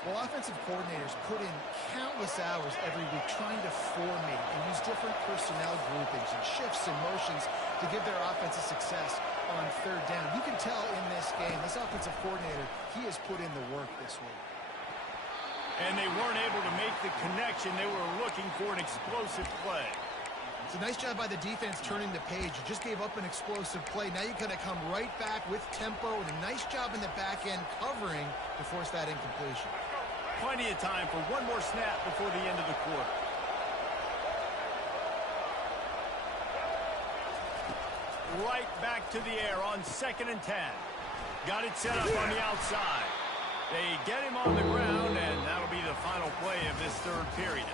Well, offensive coordinators put in countless hours every week trying to formate and use different personnel groupings and shifts and motions to give their offense a success on 3rd down. You can tell in this game, this offensive coordinator, he has put in the work this week. And they weren't able to make the connection. They were looking for an explosive play. It's a nice job by the defense turning the page. You just gave up an explosive play. Now you're going to come right back with tempo and a nice job in the back end covering to force that incompletion. Plenty of time for one more snap before the end of the quarter. Right back to the air on 2nd and 10. Got it set up on the outside. They get him on the ground, and that'll be the final play of this third period.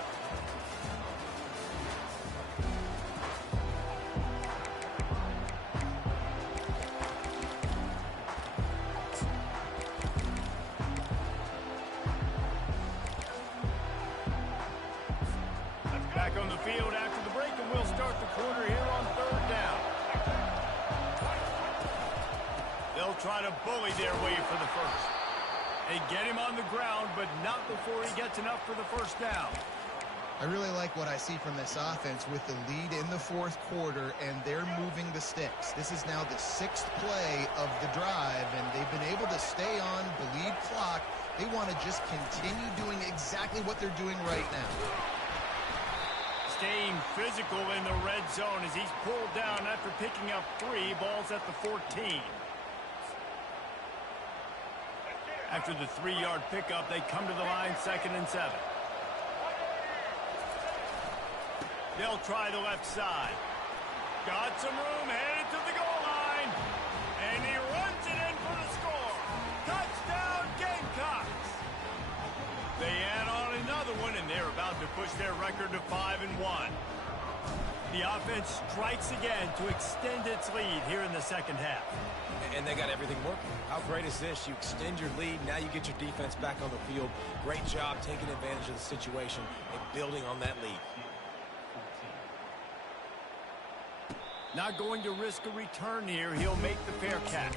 Back on the field after the break, and we'll start the quarter here on third down. They'll try to bully their way for the first. They get him on the ground, but not before he gets enough for the first down. I really like what I see from this offense with the lead in the fourth quarter, and they're moving the sticks. This is now the 6th play of the drive, and they've been able to stay on the lead clock. They want to just continue doing exactly what they're doing right now. Staying physical in the red zone as he's pulled down after picking up 3 balls at the 14. After the 3-yard pickup, they come to the line 2nd and 7. They'll try the left side. Got some room, headed to the goal line. And he runs it in for the score. Touchdown, Gamecocks. They add on another one, and they're about to push their record to 5-1. The offense strikes again to extend its lead here in the second half. And they got everything working. How great is this? You extend your lead, now you get your defense back on the field. Great job taking advantage of the situation and building on that lead. Not going to risk a return here. He'll make the fair catch.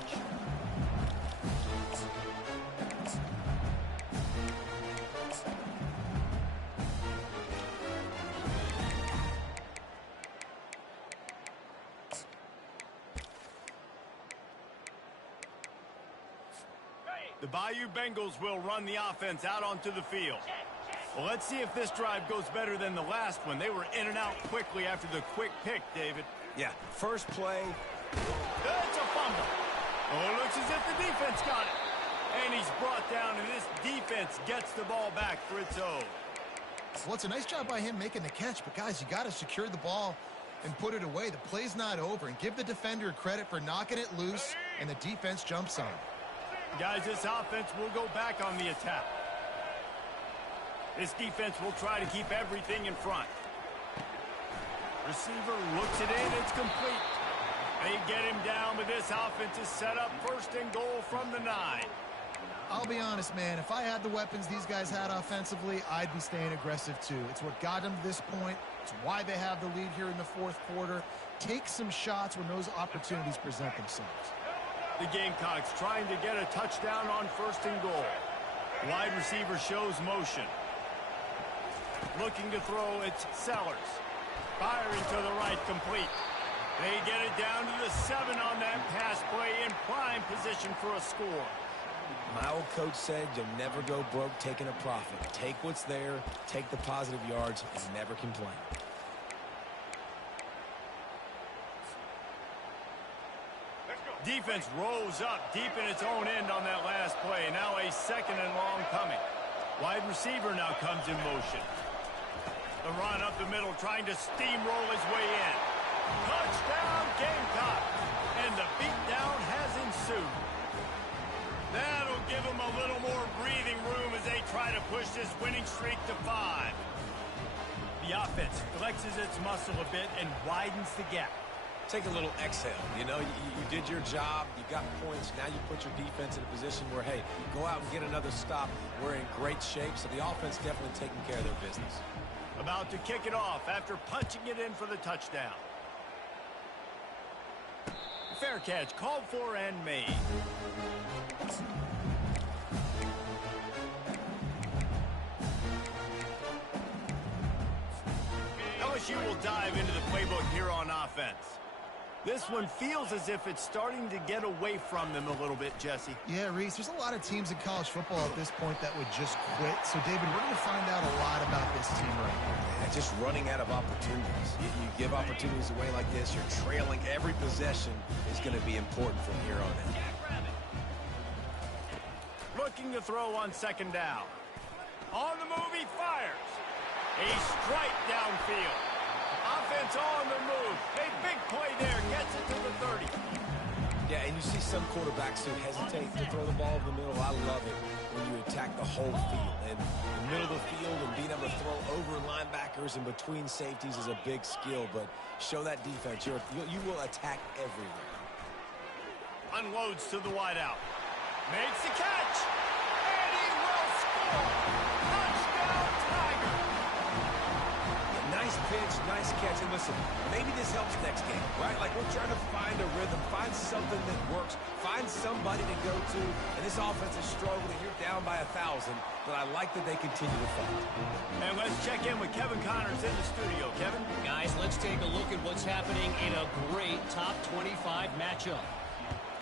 The Bayou Bengals will run the offense out onto the field. Well, let's see if this drive goes better than the last one. They were in and out quickly after the quick pick, David. Yeah, first play. It's a fumble. Oh, it looks as if the defense got it. And he's brought down, and this defense gets the ball back for its own. Well, it's a nice job by him making the catch, but guys, you got to secure the ball and put it away. The play's not over, and give the defender credit for knocking it loose, and the defense jumps on it. Guys, this offense will go back on the attack. This defense will try to keep everything in front. Receiver looks it in. It's complete. They get him down, but this offense is set up 1st and goal from the 9. I'll be honest, man. If I had the weapons these guys had offensively, I'd be staying aggressive too. It's what got them to this point. It's why they have the lead here in the fourth quarter. Take some shots when those opportunities present themselves. The Gamecocks trying to get a touchdown on 1st and goal. Wide receiver shows motion. Looking to throw, it's Sellers. Firing to the right, complete. They get it down to the 7 on that pass play in prime position for a score. My old coach said you'll never go broke taking a profit. Take what's there, take the positive yards, and never complain. Defense rolls up deep in its own end on that last play. Now a 2nd and long coming. Wide receiver now comes in motion. The run up the middle, trying to steamroll his way in. Touchdown, Gamecock. And the beatdown has ensued. That'll give them a little more breathing room as they try to push this winning streak to 5. The offense flexes its muscle a bit and widens the gap. Take a little exhale. You know, you did your job. You got points. Now you put your defense in a position where, hey, go out and get another stop. We're in great shape, so the offense definitely taking care of their business. About to kick it off after punching it in for the touchdown. Fair catch called for and made. LSU will dive into the playbook here on offense. This one feels as if it's starting to get away from them a little bit, Jesse. Yeah, Reese, there's a lot of teams in college football at this point that would just quit. So, David, we're going to find out a lot about this team right now. Yeah, just running out of opportunities. You give opportunities away like this, you're trailing. Every possession is going to be important from here on in. Looking to throw on 2nd down. On the move, he fires. A strike downfield. Offense on the move. A big play there. Gets it to the 30. Yeah, and you see some quarterbacks who hesitate to throw the ball in the middle. I love it when you attack the whole field. And the middle of the field and being able to throw over linebackers and between safeties is a big skill. But show that defense. You will attack everywhere. Unloads to the wideout. Makes the catch. And he will score. Touchdown, Tiger. Nice pitch, nice catch. And listen, maybe this helps next game, right? Like we're trying to find a rhythm, find something that works, find somebody to go to. And this offense is struggling. You're down by 1,000, but I like that they continue to fight. And let's check in with Kevin Connors in the studio. Kevin? Guys, let's take a look at what's happening in a great top 25 matchup.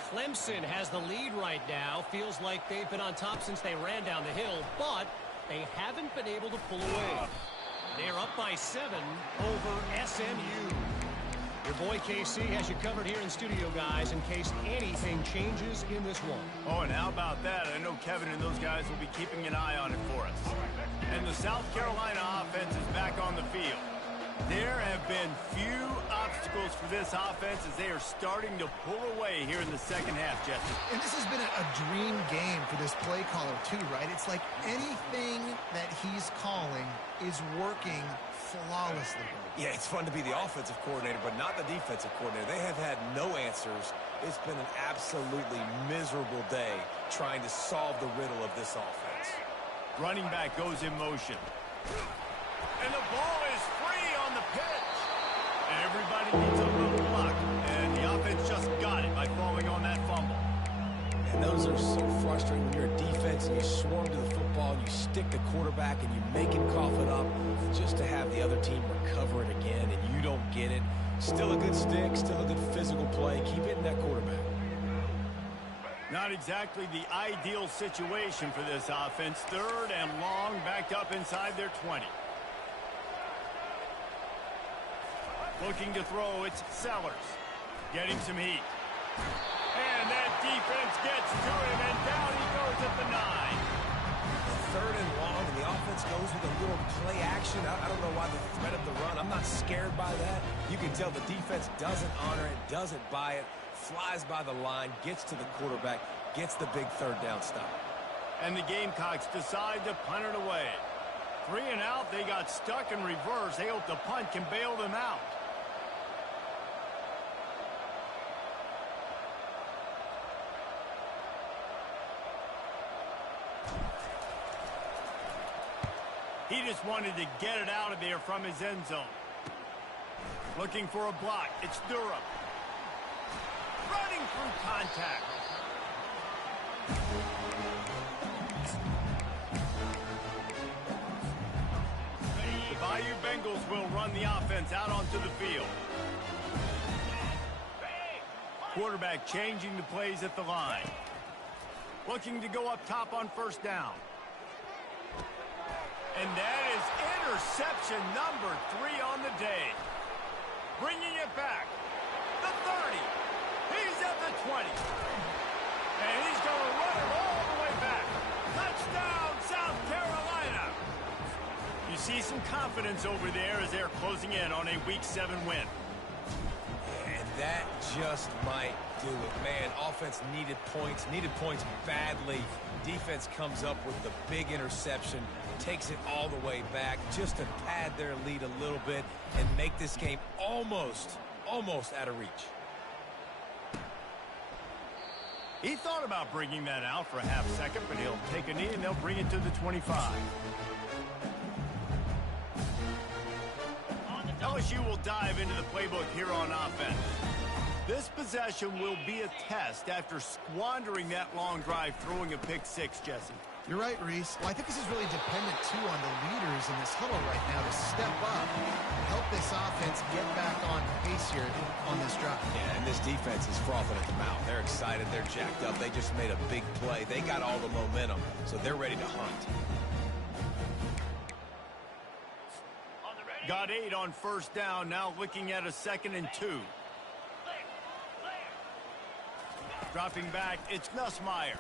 Clemson has the lead right now. Feels like they've been on top since they ran down the hill, but they haven't been able to pull away. They're up by 7 over SMU. Your boy KC has you covered here in studio, guys, in case anything changes in this one. Oh, and how about that? I know Kevin and those guys will be keeping an eye on it for us. And the South Carolina offense is back on the field. There have been few obstacles for this offense as they are starting to pull away here in the second half, Jesse. And this has been a dream game for this play caller, too, right? It's like anything that he's calling is working flawlessly. Yeah, it's fun to be the offensive coordinator, but not the defensive coordinator. They have had no answers. It's been an absolutely miserable day trying to solve the riddle of this offense. Running back goes in motion. And the ball is free on the pitch. Everybody needs a little luck, and the offense just got it by falling on that fumble. And those are so frustrating when you're a defense and you swarm to the football and you stick the quarterback and you make him cough it up just to have the other team recover it again and you don't get it. Still a good stick, still a good physical play. Keep hitting that quarterback. Not exactly the ideal situation for this offense. 3rd and long, backed up inside their 20. Looking to throw, it's Sellers. Getting some heat. And that defense gets to him, and down he goes at the 9. 3rd and long, and the offense goes with a little play action. I don't know why the threat of the run. I'm not scared by that. You can tell the defense doesn't honor it, doesn't buy it, flies by the line, gets to the quarterback, gets the big 3rd down stop. And the Gamecocks decide to punt it away. 3 and out, they got stuck in reverse. They hope the punt can bail them out. He just wanted to get it out of there from his end zone. Looking for a block. It's Durham. Running through contact. The Bayou Bengals will run the offense out onto the field. Quarterback changing the plays at the line. Looking to go up top on 1st down. And that is interception number 3 on the day. Bringing it back. The 30. He's at the 20. And he's going to run it all the way back. Touchdown, South Carolina. You see some confidence over there as they're closing in on a Week 7 win. And that just might do it. Man, offense needed points badly. Defense comes up with the big interception, takes it all the way back just to pad their lead a little bit and make this game almost out of reach. He thought about bringing that out for a half second, but he'll take a knee and they'll bring it to the 25. LSU will dive into the playbook here on offense. This possession will be a test after squandering that long drive, throwing a pick 6, Jesse. You're right, Reese. Well, I think this is really dependent, too, on the leaders in this huddle right now to step up, help this offense get back on pace here on this drive. Yeah, and this defense is frothing at the mouth. They're excited. They're jacked up. They just made a big play. They got all the momentum, so they're ready to hunt. Got 8 on 1st down, now looking at a 2nd and 2. Dropping back, it's Nussmeier.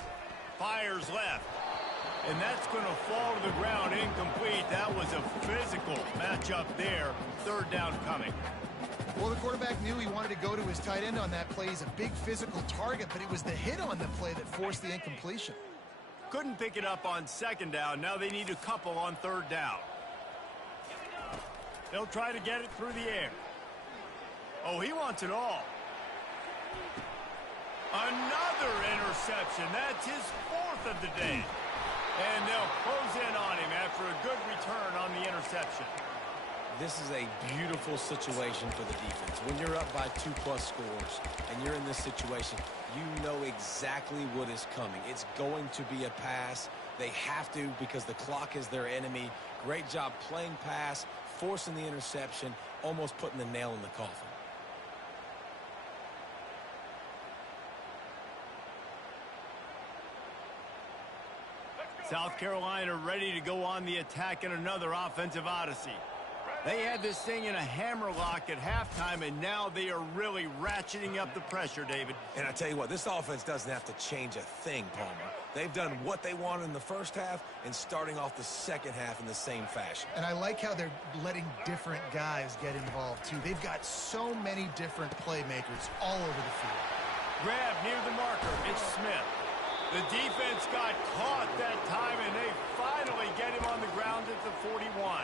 Fires left. And that's going to fall to the ground incomplete. That was a physical matchup there. 3rd down coming. Well, the quarterback knew he wanted to go to his tight end on that play. He's a big physical target, but it was the hit on the play that forced the incompletion. Couldn't pick it up on second down. Now they need a couple on third down. They'll try to get it through the air. Oh, he wants it all. Another interception. That's his fourth of the day. And they'll close in on him after a good return on the interception. This is a beautiful situation for the defense. When you're up by 2+ scores and you're in this situation, you know exactly what is coming. It's going to be a pass. They have to because the clock is their enemy. Great job playing pass, forcing the interception, almost putting the nail in the coffin. South Carolina ready to go on the attack in another offensive odyssey. They had this thing in a hammerlock at halftime, and now they are really ratcheting up the pressure, David. And I tell you what, this offense doesn't have to change a thing, Palmer. They've done what they wanted in the first half and starting off the second half in the same fashion. And I like how they're letting different guys get involved, too. They've got so many different playmakers all over the field. Grab near the marker. It's Smith. The defense got caught that time, and they finally get him on the ground at the 41.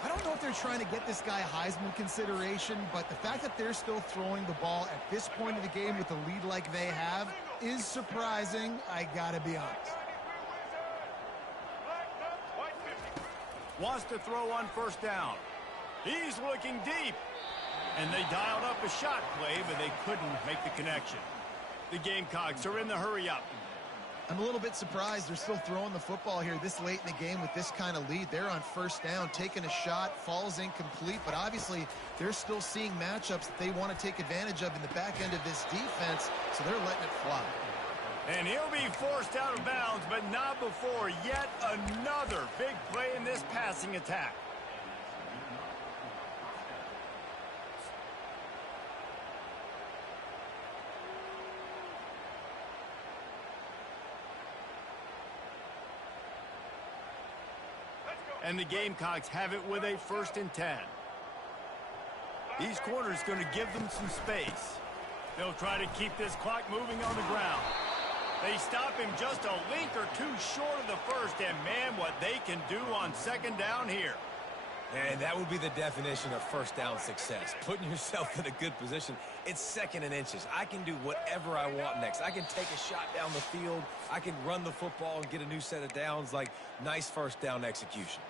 I don't know if they're trying to get this guy Heisman consideration, but the fact that they're still throwing the ball at this point of the game with a lead like they have is surprising, I gotta be honest. Wants to throw on first down. He's looking deep. And they dialed up a shot play, but they couldn't make the connection. The Gamecocks are in the hurry-up. I'm a little bit surprised they're still throwing the football here this late in the game with this kind of lead. They're on first down, taking a shot, falls incomplete, but obviously they're still seeing matchups that they want to take advantage of in the back end of this defense, so they're letting it fly. And he'll be forced out of bounds, but not before yet another big play in this passing attack. And the Gamecocks have it with a 1st and 10. These corners going to give them some space. They'll try to keep this clock moving on the ground. They stop him just a link or two short of the first, and man, what they can do on second down here. And that would be the definition of first down success. Putting yourself in a good position. It's 2nd and inches. I can do whatever I want next. I can take a shot down the field. I can run the football and get a new set of downs. Like, nice first down execution.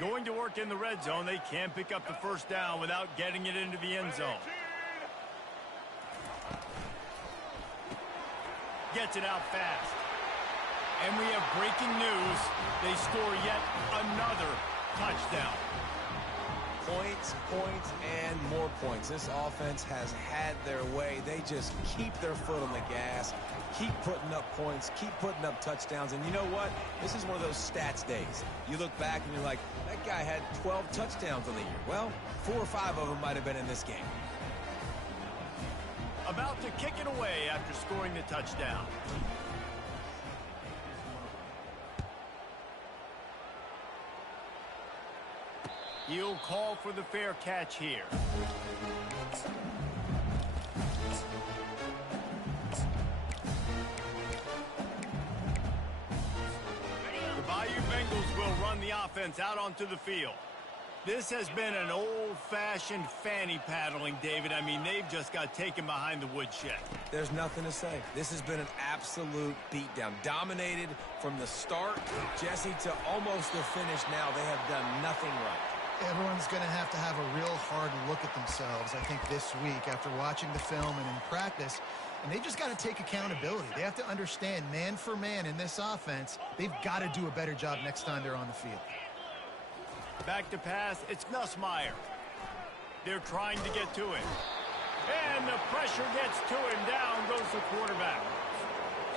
Going to work in the red zone. They can't pick up the first down without getting it into the end zone. Gets it out fast. And we have breaking news. They score yet another touchdown. Points, points, and more points. This offense has had their way. They just keep their foot on the gas, keep putting up points, keep putting up touchdowns. And you know what? This is one of those stats days. You look back and you're like, that guy had 12 touchdowns on the year. Well, 4 or 5 of them might have been in this game. About to kick it away after scoring the touchdown. He'll call for the fair catch here. The Bayou Bengals will run the offense out onto the field. This has been an old-fashioned fanny paddling, David. I mean, they've just got taken behind the woodshed. There's nothing to say. This has been an absolute beatdown. Dominated from the start, Jesse, to almost the finish now. They have done nothing right. Everyone's going to have a real hard look at themselves, I think, this week after watching the film and in practice. And they just got to take accountability. They have to understand, man for man in this offense, they've got to do a better job next time they're on the field. Back to pass, it's Nussmeier. They're trying to get to him. And the pressure gets to him. Down goes the quarterback.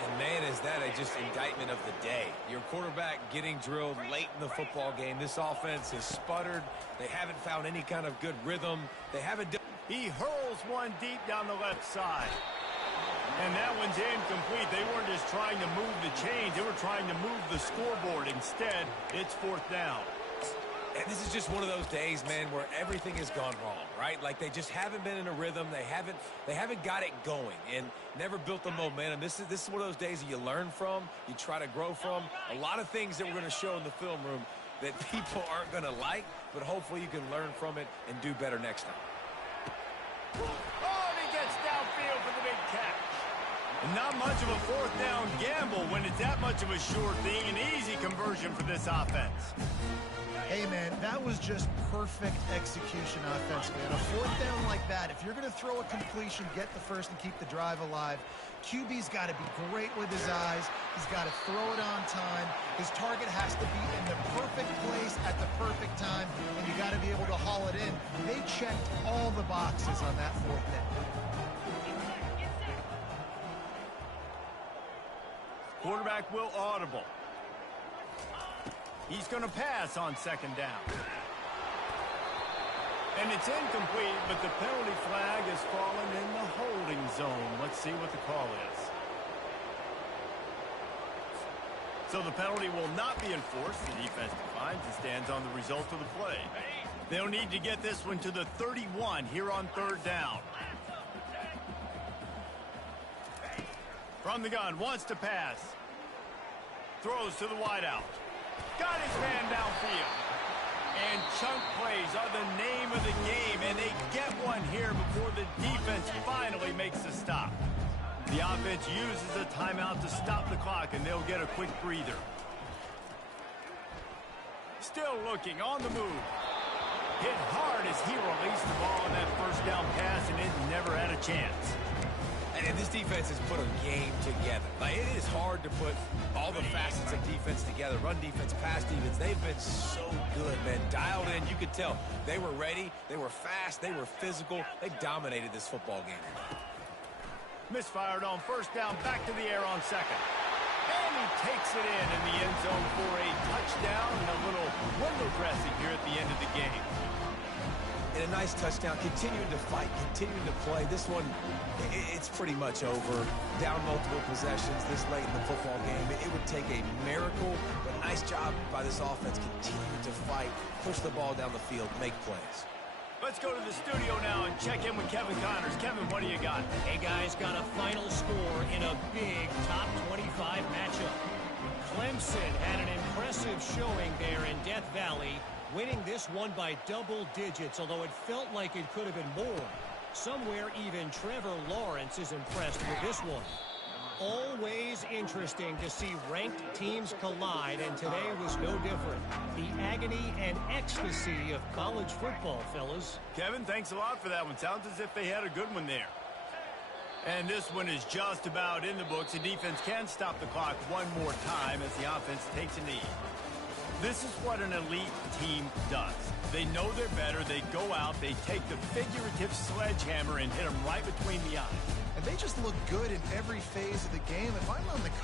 And man, is that just indictment of the day. Your quarterback getting drilled late in the football game. This offense has sputtered. They haven't found any kind of good rhythm. They haven't done. He hurls one deep down the left side. And that one's incomplete. They weren't just trying to move the chains. They were trying to move the scoreboard. Instead, it's 4th down. And this is just one of those days, man, where everything has gone wrong, right? Like they just haven't been in a rhythm. They haven't got it going and never built the momentum. This is one of those days that you learn from, you try to grow from. A lot of things that we're going to show in the film room that people aren't going to like, but hopefully you can learn from it and do better next time. Oh, and he gets downfield for the big catch. And not much of a fourth down gamble when it's that much of a sure thing. An easy conversion for this offense. Hey, man, that was just perfect execution offensively. On a fourth down like that, if you're going to throw a completion, get the first and keep the drive alive, QB's got to be great with his eyes. He's got to throw it on time. His target has to be in the perfect place at the perfect time, and you got to be able to haul it in. They checked all the boxes on that fourth down. Quarterback will audible. He's going to pass on second down. And it's incomplete, but the penalty flag has fallen in the holding zone. Let's see what the call is. So the penalty will not be enforced. The defense defines and stands on the result of the play. They'll need to get this one to the 31 here on third down. From the gun, wants to pass. Throws to the wideout. Got his man downfield. And chunk plays are the name of the game, and they get one here before the defense finally makes the stop. The offense uses a timeout to stop the clock, and they'll get a quick breather. Still looking, on the move. Hit hard as he released the ball on that first down pass, and it never had a chance. And this defense has put a game together. Like, it is hard to put all the facets of defense together. Run defense, pass defense. They've been so good, man. Dialed in. You could tell they were ready. They were fast. They were physical. They dominated this football game. Misfired on first down. Back to the air on second. And he takes it in the end zone for a touchdown and a little window dressing here at the end of the game. And a nice touchdown, continuing to fight, continuing to play. This one, it's pretty much over. Down multiple possessions this late in the football game. It would take a miracle, but nice job by this offense continuing to fight, push the ball down the field, make plays. Let's go to the studio now and check in with Kevin Connors. Kevin, what do you got? Hey, guys, got a final score in a big top 25 matchup. Clemson had an impressive showing there in Death Valley, winning this one by double digits, although it felt like it could have been more. Somewhere even Trevor Lawrence is impressed with this one. Always interesting to see ranked teams collide, and today was no different. The agony and ecstasy of college football, fellas. Kevin, thanks a lot for that one. Sounds as if they had a good one there. And this one is just about in the books. The defense can stop the clock one more time as the offense takes a knee. This is what an elite team does. They know they're better. They go out. They take the figurative sledgehammer and hit them right between the eyes. And they just look good in every phase of the game. If I'm on the